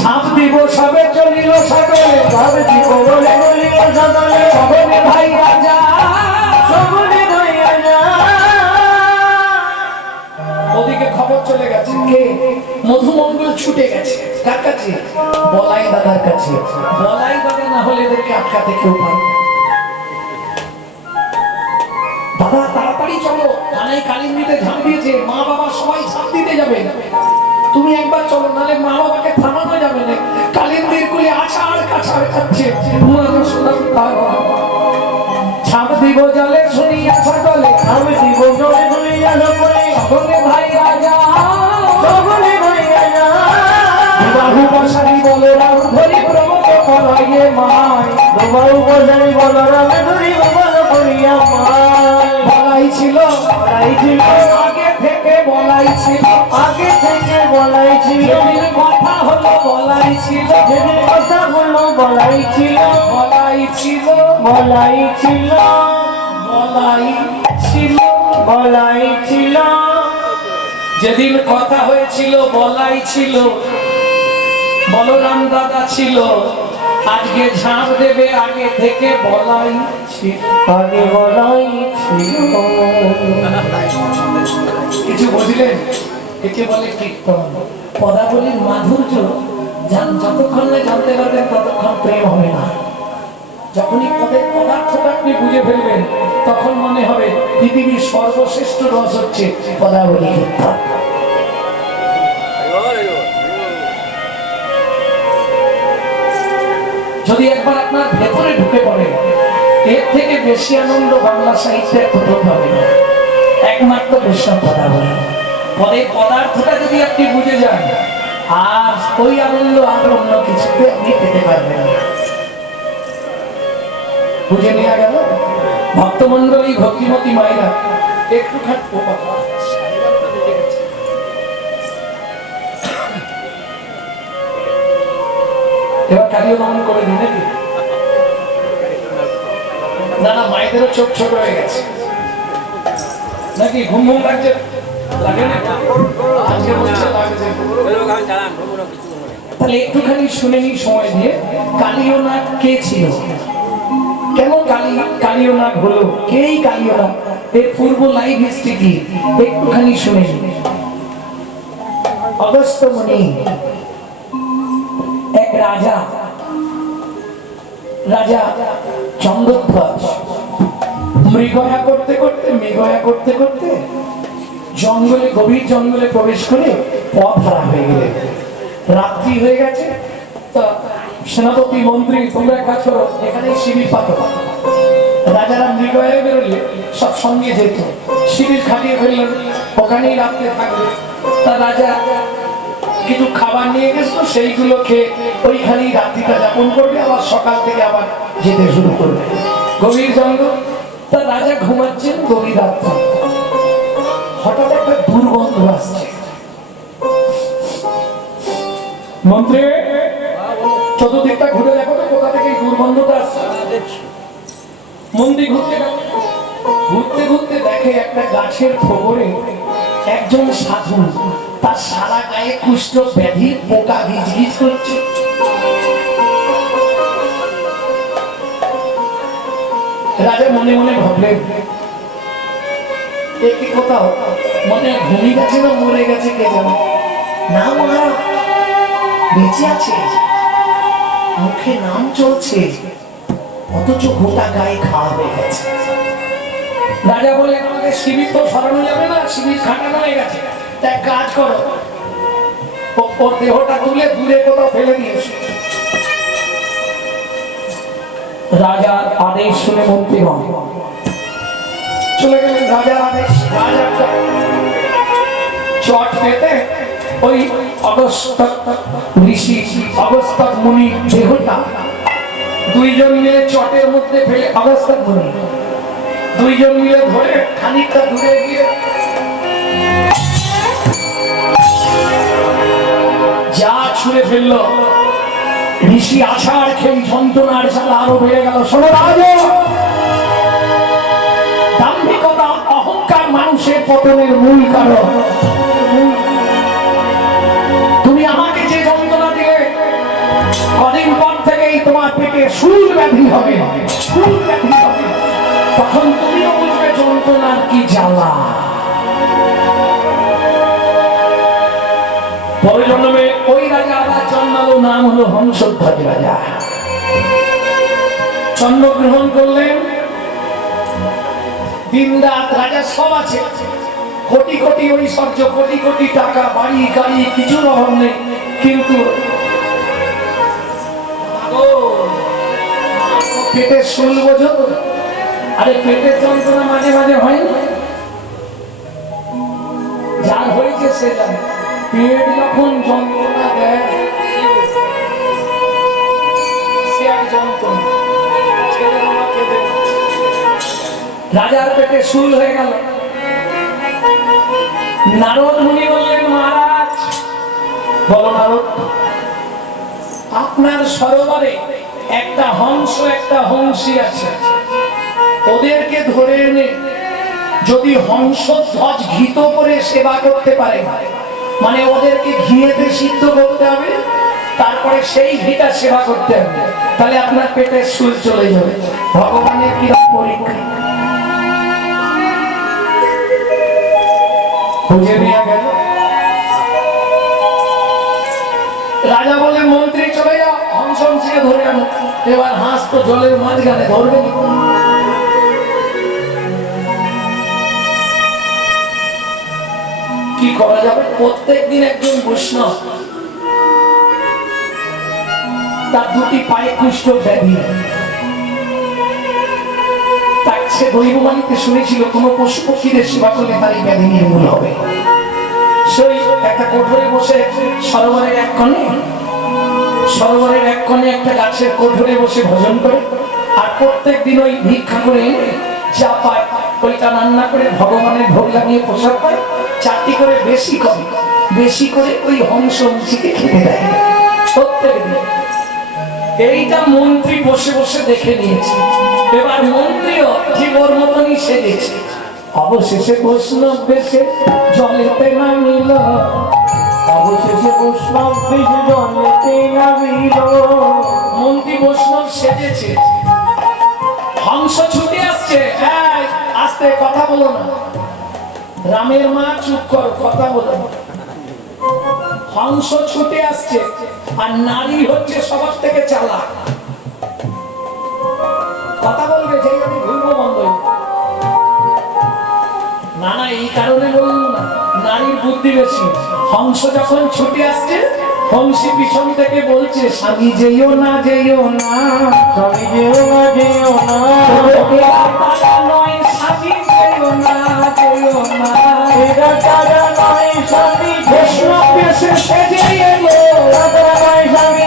ঝাঁপ দিব সবে চলিল সাগরে, ভাবে দিব বলে বলিল সদলে, সবনে ভাই রাজা, সবলে ভাইয়া যা। ওদিকে খবর চলে গেছে, কে মধুমঙ্গল ছুটে গেছে কার কাছে, বলাই দাদার কাছে। বলাই দাদা না হলে এদেরকে আটকাতে কেউ পারবে না। দাদা তাড়াতাড়ি চলো, কানাই কালিন্দিতে ঝাঁপ দিয়েছে, মা বাবা সবাই ঝাঁপ দিতে যাবে, তুমি একবার চলো, নালে মা বাবাকে থামানো যাবে না। কালিন্দির কুলে আছাড় কাছাড় খাচ্ছে, ঝাঁপ দিব জলে শুনিয়া সকলে, আমি দিব জলে বলিয়া সকলে, সকলে ভাই রাজা, সবলে ভাইয়া যা। বাহু বসারি বলে রাম ধরি প্রমোদ করাইয়ে মায়, তোমার উপরে বলরামে ধরি বল করিয়া মায়। বলাই ছিল বলাই ছিল, আগে থেকে বলাই ছিল, আগে থেকে বলাই ছিল, যেদিন কথা হলো বলাই ছিল, যেদিন কথা হলো বলাই ছিল, বলাই ছিল, বলাই ছিল, বলাই ছিল, বলাই ছিল। যেদিন কথা হয়েছিল বলাই ছিল, বলরাম দাদা ছিল, আজকে ঝাঁপ দেবে আগে থেকে বলাই ছিল। আগে বলাই ছিল। কিছু বুঝলেন? একে বলে কীর্তন। পদাবলীর মাধুর্য যতক্ষণ না জানতে পারবেন ততক্ষণ প্রেম হবে না। যখনই পদের পদার্থটা আপনি বুঝে ফেলবেন তখন মনে হবে পৃথিবীর সর্বশ্রেষ্ঠ রস হচ্ছে পদাবলী কীর্তন। যদি একবার আপনার ভেতরে ঢুকে পড়ে, এর থেকে বেশি আনন্দ বাংলা সাহিত্যের কোথাও পাবে না, একমাত্র বৈষ্ণব পদাবলী। পদের পদার্থটা যদি আপনি বুঝে যান, আর ওই আনন্দ আর অন্য কিছুতে আপনি পেতে পারবেন না। বুঝে নেওয়া গেল? ভক্তমন্ডলী ভক্তিমতী মায়েরা একটুখানি এবার কালিও দমন করে দিন নাকি? না না, মায়েদেরও চোখ ছোট হয়ে গেছে নাকি? ঘুম ঘুম লাগছে, লাগে না? আজকে বলছে লাগছে। তাহলে একটুখানি শুনে নি সময় দিয়ে, কালীয় নাগ কে ছিল, কেন কালীয় নাগ হলো, কেই কালীয় নাগ, এর পূর্ব লাইভ হিস্ট্রি কি একটুখানি শুনে নি। অগস্ত্য মুনি এক রাজা চন্দ্রধ্বজ মৃগয়া করতে করতে জঙ্গলে, গভীর জঙ্গলে প্রবেশ করে পথ হারা হয়ে গেলেন। রাত্রি হয়ে গেছে, তা সেনাপতি মন্ত্রী তোমরা এক কাজ করো, এখানে শিবির পাতো। রাজারা মৃগয়ায় বেরোলে সব সঙ্গে যেত, শিবির খাটিয়ে ফেললেন, ওখানেই রাত্রে থাকবে। তা রাজা কিছু খাবার নিয়ে গেছিল, সেইগুলো খেয়ে ওইখানেই রাত্রিটা যাপন করবে, আবার সকাল থেকে আবার যেতে শুরু করবে গভীর জঙ্গল। তা রাজা ঘুমাচ্ছেন গভীর রাত্রে, হঠাৎ একটা দুর্গন্ধ আসছে। মন্ত্রী চতুর্দিকটা ঘুরে দেখো তো কোথা থেকে এই দুর্গন্ধটা আসছে। মন্ত্রী ঘুরতে ঘুরতে দেখে একটা গাছের খবরে একজন সাধু, তার সারা গায়ে কুষ্ঠ ব্যাধির পোকা গিজগিজ করছে। রাজা মনে মনে ভাবলেন, একই কোথাও মনে ঘুমিয়ে গেছে না মরে গেছে কে জানে। না মহারাজ, বেঁচে আছে, মুখে নাম চলছে, অথচ গোটা গায়ে খাওয়া হয়ে গেছে। রাজা বলে, আমাদের শিবির তো সরানো যাবে না, শিবির খাটানো হয়ে গেছে, তাই কাজ করো, ওর দেহটা তুলে দূরে কোথাও ফেলে দিয়েছো। রাজার আদেশ শুনে মন্ত্রীগণ চলে গেলেন। রাজার আদেশ, রাজার চট পেতে ওই অগস্ত্য ঋষি অগস্ত্য মুনি দেহটা দুইজন মিলে চটের মধ্যে ফেলে, অগস্ত্য মুনি দুইজন মিলে ধরে খানিকটা দূরে গিয়ে যা ছুঁড়ে ফেললো। ঋষি আছাড় খেয়ে যন্ত্রণার জ্বালা আরো বেড়ে গেল। শোনো রাজ, দাম্ভিকতা অহংকার মানুষের পতনের মূল কারণ। তুমি আমাকে যে যন্ত্রণা দিলে, কদিন পর থেকেই তোমার পেটে শুল ব্যাধি হবে, শুল ব্যাধি হবে। তখন তুমিও বুঝবে যন্ত্রণার কি জ্বালা। পরে জন্মে ওই রাজা আবার জন্মালো, নাম হলো হংসধ্বজ রাজা। জন্মগ্রহণ করলেন। দিন রাত রাজা সব আছে, কোটি কোটি ঐশ্বর্য, কোটি কোটি টাকা, বাড়ি গাড়ি, কিছুর অভাব নেই। কিন্তু পেটের শুল বোঝো তো? আরে পেটের যন্ত্রণা মাঝে মাঝে হয় না? যার হয়েছে সে জানে। পেট যখন যন্ত্রণা দেয় সে এক যন্ত্রণা। রাজার পেটে শুল হয়ে গেল। নারদ মুনি বললেন, মহারাজ, বলো নারদ, আপনার সরোবরে একটা হংস একটা হংসী আছে, ওদেরকে ধরে এনে যদি হংসধ্বজ ঘিত করে সেবা করতে পারে, মানে ওদেরকে ঘিয়েতে সিদ্ধ করতে হবে, তারপরে সেই ঘিটা সেবা করতে হবে, তাহলে আপনার পেটের শুল চলে যাবে। ভগবানের কিরকম পরীক্ষা বুঝে নিয়ে গেল। রাজা বলে, মন্ত্রী চলে যাও, হংসকে ধরে আনো। এবার হাঁস তো জলের মাঝখানে, ধরবে কি? কি করা যাবে? প্রত্যেকদিন একজন বৈষ্ণব, তার দুটি পায়ে কুষ্ঠ ব্যাধি, তার সে দৈববাণীতে শুনেছিল কোন পশু পক্ষীদের সেবা করলে তার এই ব্যাধি নির্মূল হবে। সেই একটা কোঠরে বসে সরোবরের এক কোণে একটা গাছের কোঠরে বসে ভজন করে, আর প্রত্যেক দিন ওই ভিক্ষা করে যা পায় ওইটা রান্না করে ভগবানের ভোগ লাগিয়ে প্রসাদ পায়, 4টি করে বেশি করে ওই হংস হংসীকে খেতে দেয় প্রত্যেক দিন। এইটা মন্ত্রী বসে বসে দেখে নিয়েছে। এবার মন্ত্রীও ঠিক ওর মতনই সেজেছে। অবশেষে বৈষ্ণব বেশে জলেতে নামিল, অবশেষে বৈষ্ণব বেশ জলেতে নামিল। মন্ত্রী বৈষ্ণব সেজেছে, হংস ছুটে আসছে। আস্তে কথা বলো না, রামের মা চুপ করো, কথা বলো না। হংস ছুটে আসছে, আর নারী হচ্ছে সবার থেকে চালাক। কথা বলবে যে আমি ঘুরবো বন্ধ। না না, এই কারণে বললাম না, নারীর বুদ্ধি বেশি। হংস যখন ছুটে আসছে, হংসী পিছন থেকে বলছে, স্বামী যেও না, যেও না, স্বামী যেও না, যেও না, নয় স্বামী যেও না, যেও না, এটা তারা নয় স্বামী, বৈষ্ণব বেশে সেজে এলো, তারা নয় স্বামী,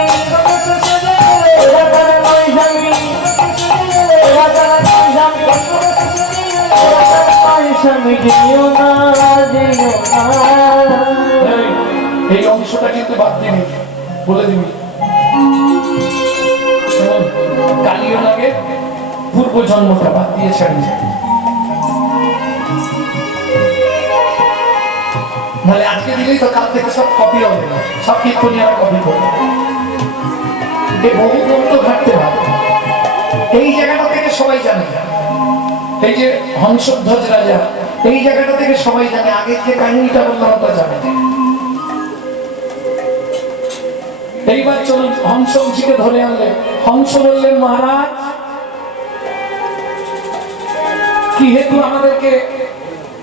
এটা তারা নয় স্বামী, এটা তারা নয় স্বামী, স্বামী যেও না, যেও না। এই অংশটা কিন্তু বাদ দিবি, বলে দিবি। কালিও লাগে, পূর্ব জন্মটা বাদ দিয়ে ছাড়ি, নাহলে আজকে দিলেই তো কাল থেকে সব কপি হবে না, সব কীর্তনিয়ারা কপি করবে। এই বহু গ্রন্থ ঘাটতে পারে। এই জায়গাটা থেকে সবাই জানে, এই যে হংসধ্বজ রাজা, এই জায়গাটা থেকে সবাই জানে। আগের যে কাহিনীটা বললাম ওটা জানে। এইবার চলুন, হংস হংসীকে ধরে আনলে। হংস বললেন, মহারাজ, কি হেতু আমাদেরকে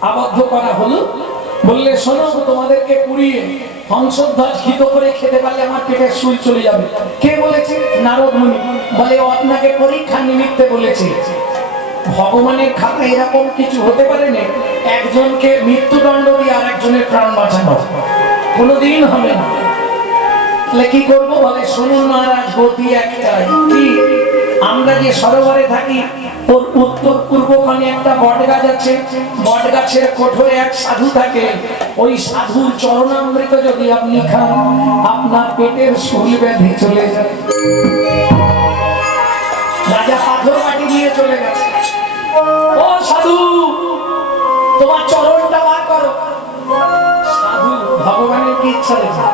আবদ্ধ করা হলো? বললে শোনো, তোমাদেরকে পুড়িয়ে হংসধ্বজ ঘিত করে খেতে পারলে আমার পেটের সুই চলে যাবে। কে বলেছে? নারদ মুনি। বলে ও আপনাকে পরীক্ষার নিমিত্তে বলেছে। ভগবানের খাতা এরকম কিছু হতে পারে না, একজনকে মৃত্যুদণ্ড দিয়ে আর একজনের প্রাণ বাঁচানো কোনোদিন হবে না। তাহলে কি করবো? বলে শুনুন মহারাজ, গতি একটাই। কি? আমরা যে সরোবরে থাকি ওর উত্তর পূর্ব কোণে একটা বট গাছ আছে। বট গাছের কোঠরে এক সাধু থাকে। ওই সাধুর চরণামৃত যদি আপনি খান, আপনার পেটের শুল ব্যাধি চলে যায়। রাজা পাথর বাটি নিয়ে চলে গেছে। ও সাধু, তোমার চরণটা বার করো। সাধু ভগবানের কি ইচ্ছা রয়েছে?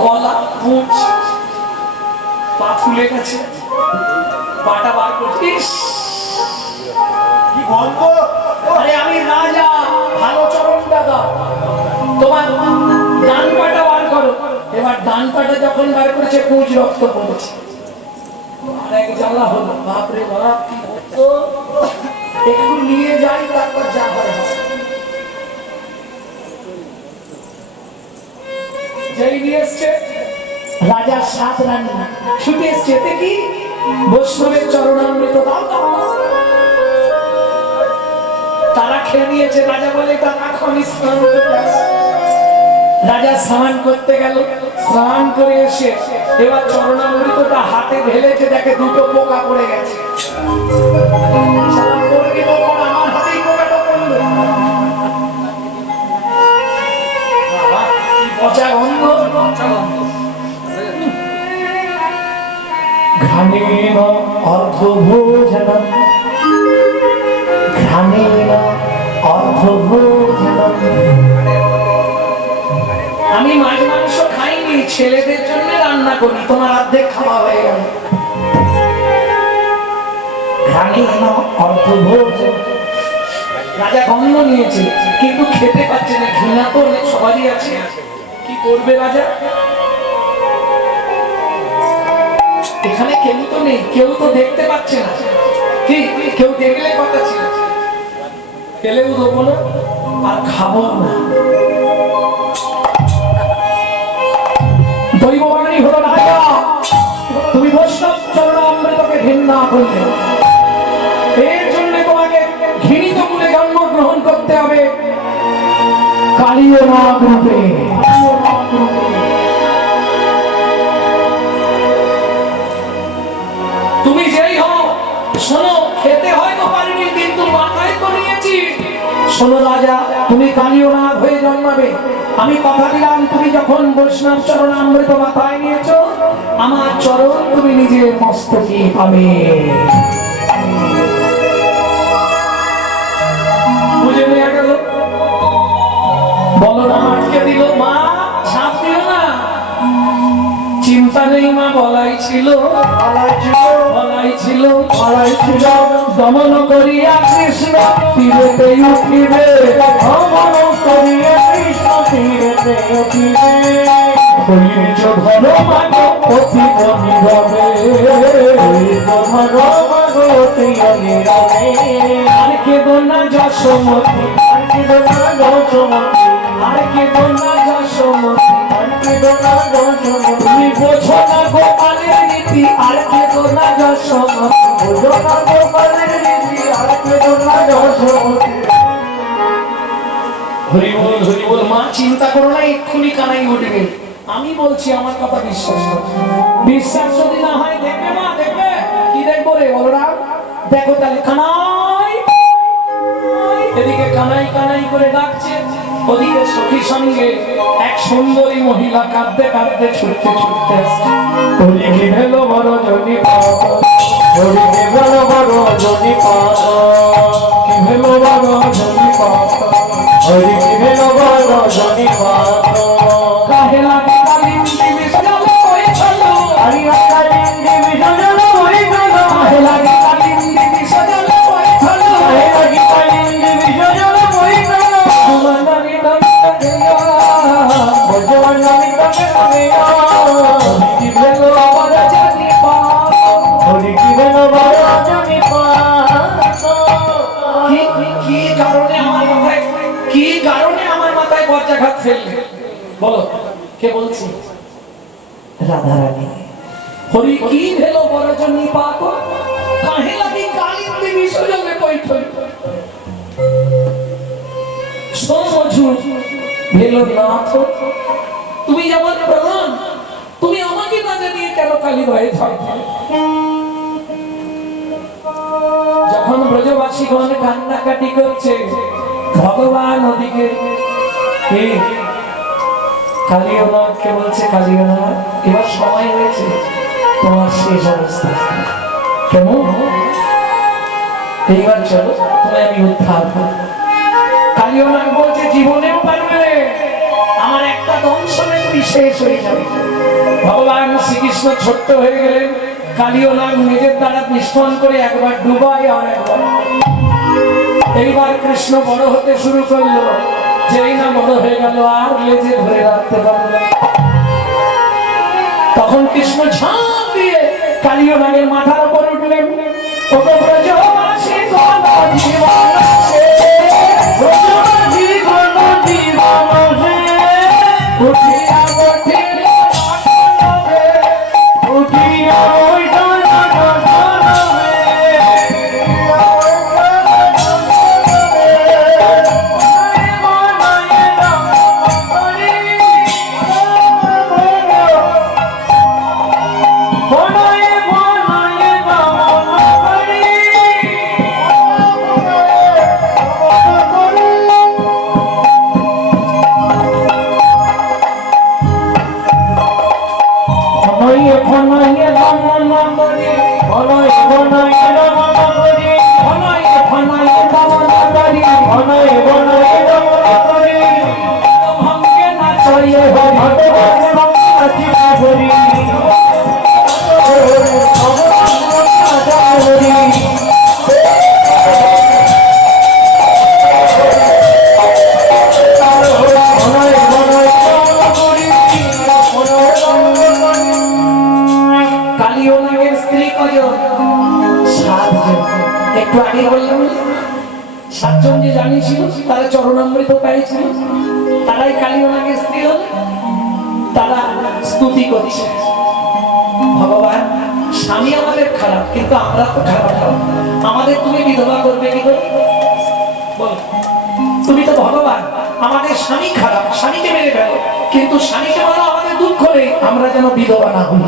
গলা পুঁচ পা ফুলে গেছে, পাটা বার করছিস। কি গন্ধ! আরে আমি রাজা, ভালো চরণটা দাও। তোমার ডান পাটা বার করো। এবার ডান পাটা যখন বার করেছে, পুঁজ রক্ত পড়েছে। আর এক জ্বালা হলো, বাপরে বাপ কি হতো! একটু নিয়ে যাই, তারপর যা হয় হবে। যেই নিয়ে এসছে রাজার 7 রানী ছুটে এসছে। এতে কি? বৈষ্ণবের চরণামৃত দাও দাও। তারা খেয়ে নিয়েছে। রাজা বলে এটা রাখো, আমি স্নান করতে আসি। রাজা স্নান করতে গেল। স্নান করে এসে এবার চরণামৃতটা হাতে ঢেলেছে, দেখে দুটো পোকা পড়ে গেছে। শালা পড়বে তো পোকা, আমার হাতেই পোকাটা পড়লো। বাবা, কি পচা গন্ধ! ঘ্রাণেন অর্ধভোজনম, ঘ্রাণেন অর্ধভোজনম। আমি মাছ মাংস খাইনি, ছেলেদের জন্য রান্না করি, তোমার অর্ধেক খাওয়া হয়ে গেল। ঘ্রাণেন অর্ধভোজনম। রাজা গন্ধ নিয়েছে কিন্তু খেতে পাচ্ছে না। ঘৃণা তো অনেক সবারই আছে। কি করবে রাজা? এখানে কেউ তো নেই, কেউ তো দেখতে পাচ্ছে না। কি? কেউ দেখলে কথা ছিল, ফেলেও দেবো না আর খাবো না। দৈববাণী হলো, রাজা তুমি বৈষ্ণব চরণামৃতকে ঘৃণা করলে, এর জন্য তোমাকে ঘৃণিত কুলে জন্মগ্রহণ করতে হবে কালীয় নাগ রূপে। তুমি যেই হও, শোনো, খেতে হয়তো পারিনি কিন্তু মাথায় তো নিয়েছি। শোনো রাজা, তুমি কালীয় নাগ হয়ে জন্মাবে। আমি কথা দিলাম, তুমি যখন বৈষ্ণব চরণামৃত মাথায় নিয়েছো, আমার চরণ তুমি নিজের মস্তকে পাবে। বুঝে নিয়ে গেল। বলরাম আটকে দিল। মা ছাপ দিও না। চিন্তা নেই মা, বলাই ছিল, বলাই ছিল, বলাই ছিল। দমন করিয়া কৃষ্ণ তীরেতে উঠিবে, দমন করিয়া কৃষ্ণ তীরেতে উঠিবে। ধৈর্য ধরো মাগো অতি অনিরবে, ধৈর্য ধরো মাগো অতি অনিরবে। আর কেঁদো না যশোমতী, আর কেঁদো না যশোমতী, আর কেঁদো না যশোমতী, আর কেঁদো না যশোমতী। তুমি বোঝো না গোপালের নীতি, আর কেঁদো না যশোমতী, বোঝো না গোপালের নীতি, আর কেঁদো না যশোমতী। হরি বল, হরি বল। মা চিন্তা করো না, এক্ষুনি কানাই উঠবে। আমি বলছি, আমার কথা বিশ্বাস করো। বিশ্বাস যদি না হয় দেখবে মা, দেখবে। কি দেখবো রে বলরাম? দেখো তাহলে কানাই। এদিকে কানাই কানাই করে ডাকছে, ওদিকে সখী সঙ্গে এক সুন্দরী মহিলা কাঁদতে কাঁদতে ছুটতে ছুটতে আসছে। ওদিকে ভেলো বড় জনি পাত, ওদিকে ভেলো বড় জনি পাত, কি ভেলো বড় জনি পাত, ওদিকে ভেলো বড় জনি পাত। কাহে লাগে কালিন্দী বিসজলে হয়ে চলো, আরে কালিন্দী বিসজলে হয়ে চলো, কাহে লাগে কালিন্দী বিসজলে হয়ে চলো, কাহে লাগে কালিন্দী বিসজলে হয়ে চলো। জুমানানি দমে গয়া, জুমানানি দমে গয়া। ওদিকে ভেলো বড় জনি পাত, ওদিকে ভেলো বড় জনি পাত। কি কারণ বজ্রাঘাত ফেললে। বলো কে বলছি? রাধারানী। হরি কি ভেলো বরজনী পাক কাহে লাগি কালিন্দী বিসর্জনে পৈঠন সমঝু ভেলো নাথ তুমি আমার প্রাণ, তুমি আমাকে না জানিয়ে কেন কালী হয়ে থাকবে? যখন ব্রজবাসীগণ কান্নাকাটি করছে, ভগবান ওদিকে কালিয়নাথকে বলছে, কালিয়নাথ এবার সময় হয়েছে তোমার শেষ অবস্থা, কেমন এইবার চলো তোমায় আমি উদ্ধার করব। কালিয়নাথ বলছে জীবনেও পারবে না, আমার একটা দংশনে তুমি শেষ হয়ে যাবে। ভগবান শ্রীকৃষ্ণ ছোট্ট হয়ে গেলেন, কালিয়নাথ নিজের দ্বারা পিষ্টন করে একবার ডুবায় আর একবার। এইবার কৃষ্ণ বড় হতে শুরু করলো, যেই না বড় হয়ে গেল আর লেজে ধরে রাখতে পারল। তখন কৃষ্ণ ঝাঁপ দিয়ে কালিয়নাথের মাথার উপর উঠলেন। ওগো ব্রজবাসী গণ জীবন আছে, ব্রজবাসী গণ জীবন আছে, উঠিয়া বঠিল নটনবে, উঠিয়া বঠিল নটনবে, একটু আগে বললাম সাতজন যে জানিয়েছিল তারা চরণামৃত পেয়েছিল, তারাই কালিয়নাথের স্ত্রী হল। তারা স্তুতি করছে, ভগবান স্বামী আমাদের খারাপ কিন্তু আমরা তো খারাপ না, আমাদের তুমি বিধবা করবে কি করে? বল, তুমি তো ভগবান, আমাদের স্বামী খারাপ, স্বামীকে মেরে ফেলো, কিন্তু স্বামীকে বলো আমাদের দুঃখ নেই, আমরা যেন বিধবা না হই।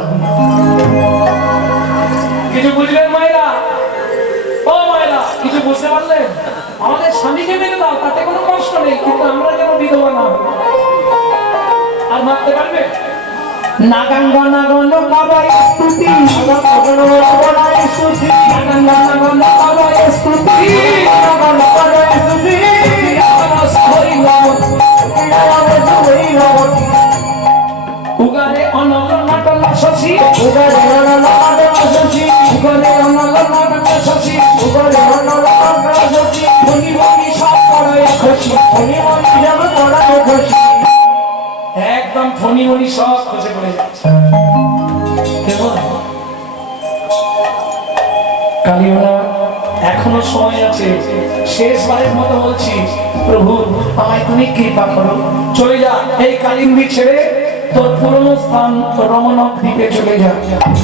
কিছু বুঝলেন মায়েরা? ও মায়েরা কিছু বুঝতে পারলেন? আমাদের স্বামীকে মেরে দাও, তাতে কোনো কষ্ট নেই, কিন্তু আমরা যেন বিধবা না হই। আর মারতে পারবে? নাগাঙ্গনা গণ কাবায় স্তুতি, নাগাঙ্গনা কাবায় স্তুতি, নাগাঙ্গনা গণ কাবায় স্তুতি, নাগাঙ্গনা কাবায় স্তুতি, আমস হইল, আমস হইল, উগারে অনল নাটল শশী, উগারে অনল নাটল শশী, উগারে অনল নাটল শশী, উগারে অনল নাটল শশী, ধনী বনি সব পড়ায় খুশি, ধনী বনি সব পড়ায় খুশি, একদম ধনী বনি সব খসে পড়ে যাচ্ছে। কেমন কালিয়নাথ এখনো সময় আছে, শেষবারের মতো বলছি, প্রভু আমায় তুমি কৃপা করো, চলে যা এই কালিন্দী ছেড়ে তোর পুরনো স্থান রমণক দ্বীপে চলে যা।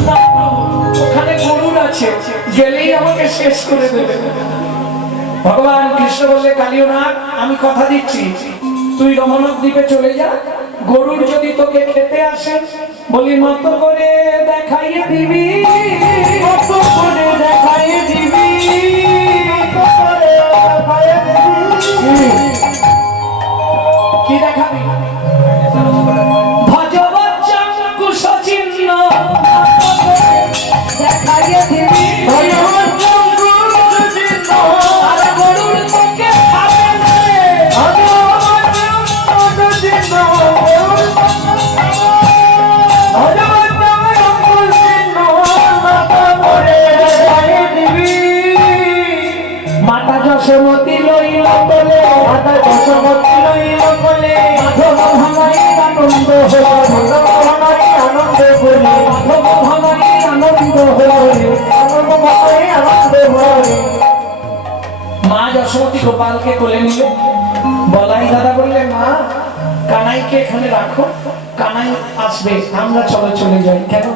না প্রভু, ওখানে গরুর আছে, গেলেই আমাকে শেষ করে দেবে। ভগবান কৃষ্ণ বললে, কালিয়নাথ আমি কথা দিচ্ছি, তুই রমণক দ্বীপে চলে যা, গরুর যদি তোকে খেতে আসে, বলি মত করে দেখাইয়ে দিবি, মত করে দেখাইয়ে দিবি, কি দেখাবি? ভজবজ্জং কুশচিহ্ন দেখাইয়ে দিবি, ভজবজ্জং কুশচিহ্ন, আর গরুর তোকে খাবে না রে, ভজবজ্জং কুশচিহ্ন, মাতা যশোমতী লইল বলে, মাতা যশোমতী লইল বলে, মাধব ভাঙাই আনন্দ হল, মাধব ভাঙাই আনন্দ হল, মাধব ভাঙাই আনন্দ হল, মাধব ভাঙাই আনন্দ হল। মা যশোমতী গোপালকে কোলে নিল, বলাই দাদা বললে, মা কানাইকে এখানে রাখো, কানাই আসবে, আমরা চলে যাই। কেন?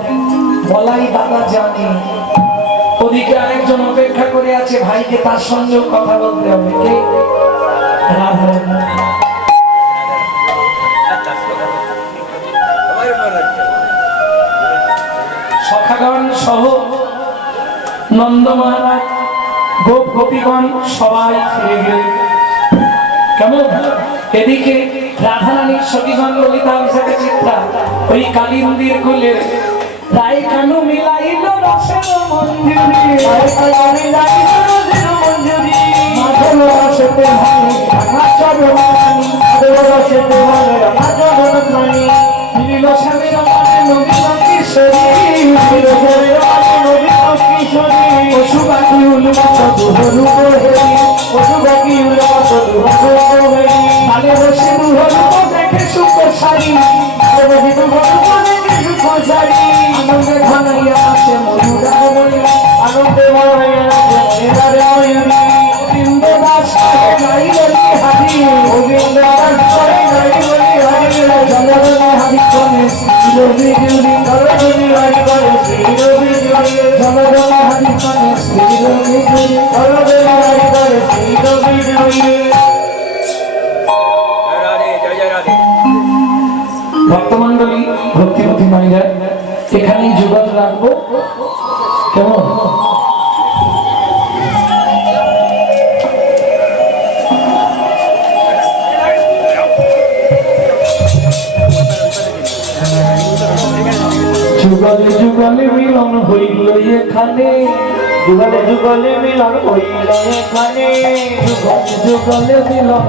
বলাই দাদা জানে ওদিকে আরেকজন অপেক্ষা করে আছে, ভাইকে তার সঙ্গেও কথা বলতে হবে। কে? রাধা। সখাগণ সহ নন্দ মহারাজ, গোপ গোপীগণ সবাই ফিরে গেল। কেমন? এদিকে রাধারানীর সখীগণ ললিতা অভিষেকে চিত্রা ওই কালিন্দির কুলে রায় কানু মিলাইল রসের মঞ্জুরি, রায় কানু মিলাইল রসের মঞ্জুরি, মাধব রসেতে ভাঙি ভাঙা চরণানি, মাধব রসেতে ভাঙি ভাঙা চরণানি, মিলিল স্বামীর মানে নবীন কিশোরী, মিলিল স্বামীর মানে নবীন কিশোরী, পশু পাখি উন্মত দুহরু হেরি, পশু পাখি উন্মত দুহরু হেরি, তালে বসে দুহরু দেখে সুখ সারি, তালে বসে দুহরু দেখে সুখ সারি, আনন্দে ঘনাইয়া আছে ময়ূরার ময়ূর, আনন্দে ঘনাইয়া আছে ময়ূরার ময়ূর, গোবিন্দ দাস নাই বলি হারি, গোবিন্দ দাস নাই বলি হারি, জলরবে হারি করে শ্রী রবি জুড়ি, জলরবে হারি করে শ্রী রবি জুড়ি, জলরবে হারি করে শ্রী রবি জুড়ি, জলরবে হারি করে শ্রী রবি জুড়ি। ভক্তমন্ডলী, ভক্তিমতী মায়েরা, এখানেই যুগল রাখবো। কেমন? যুগলে যুগলে মিলন হইল এখানে, যুগলে যুগলে মিলন হইল এখানে, যুগলে যুগলে মিলন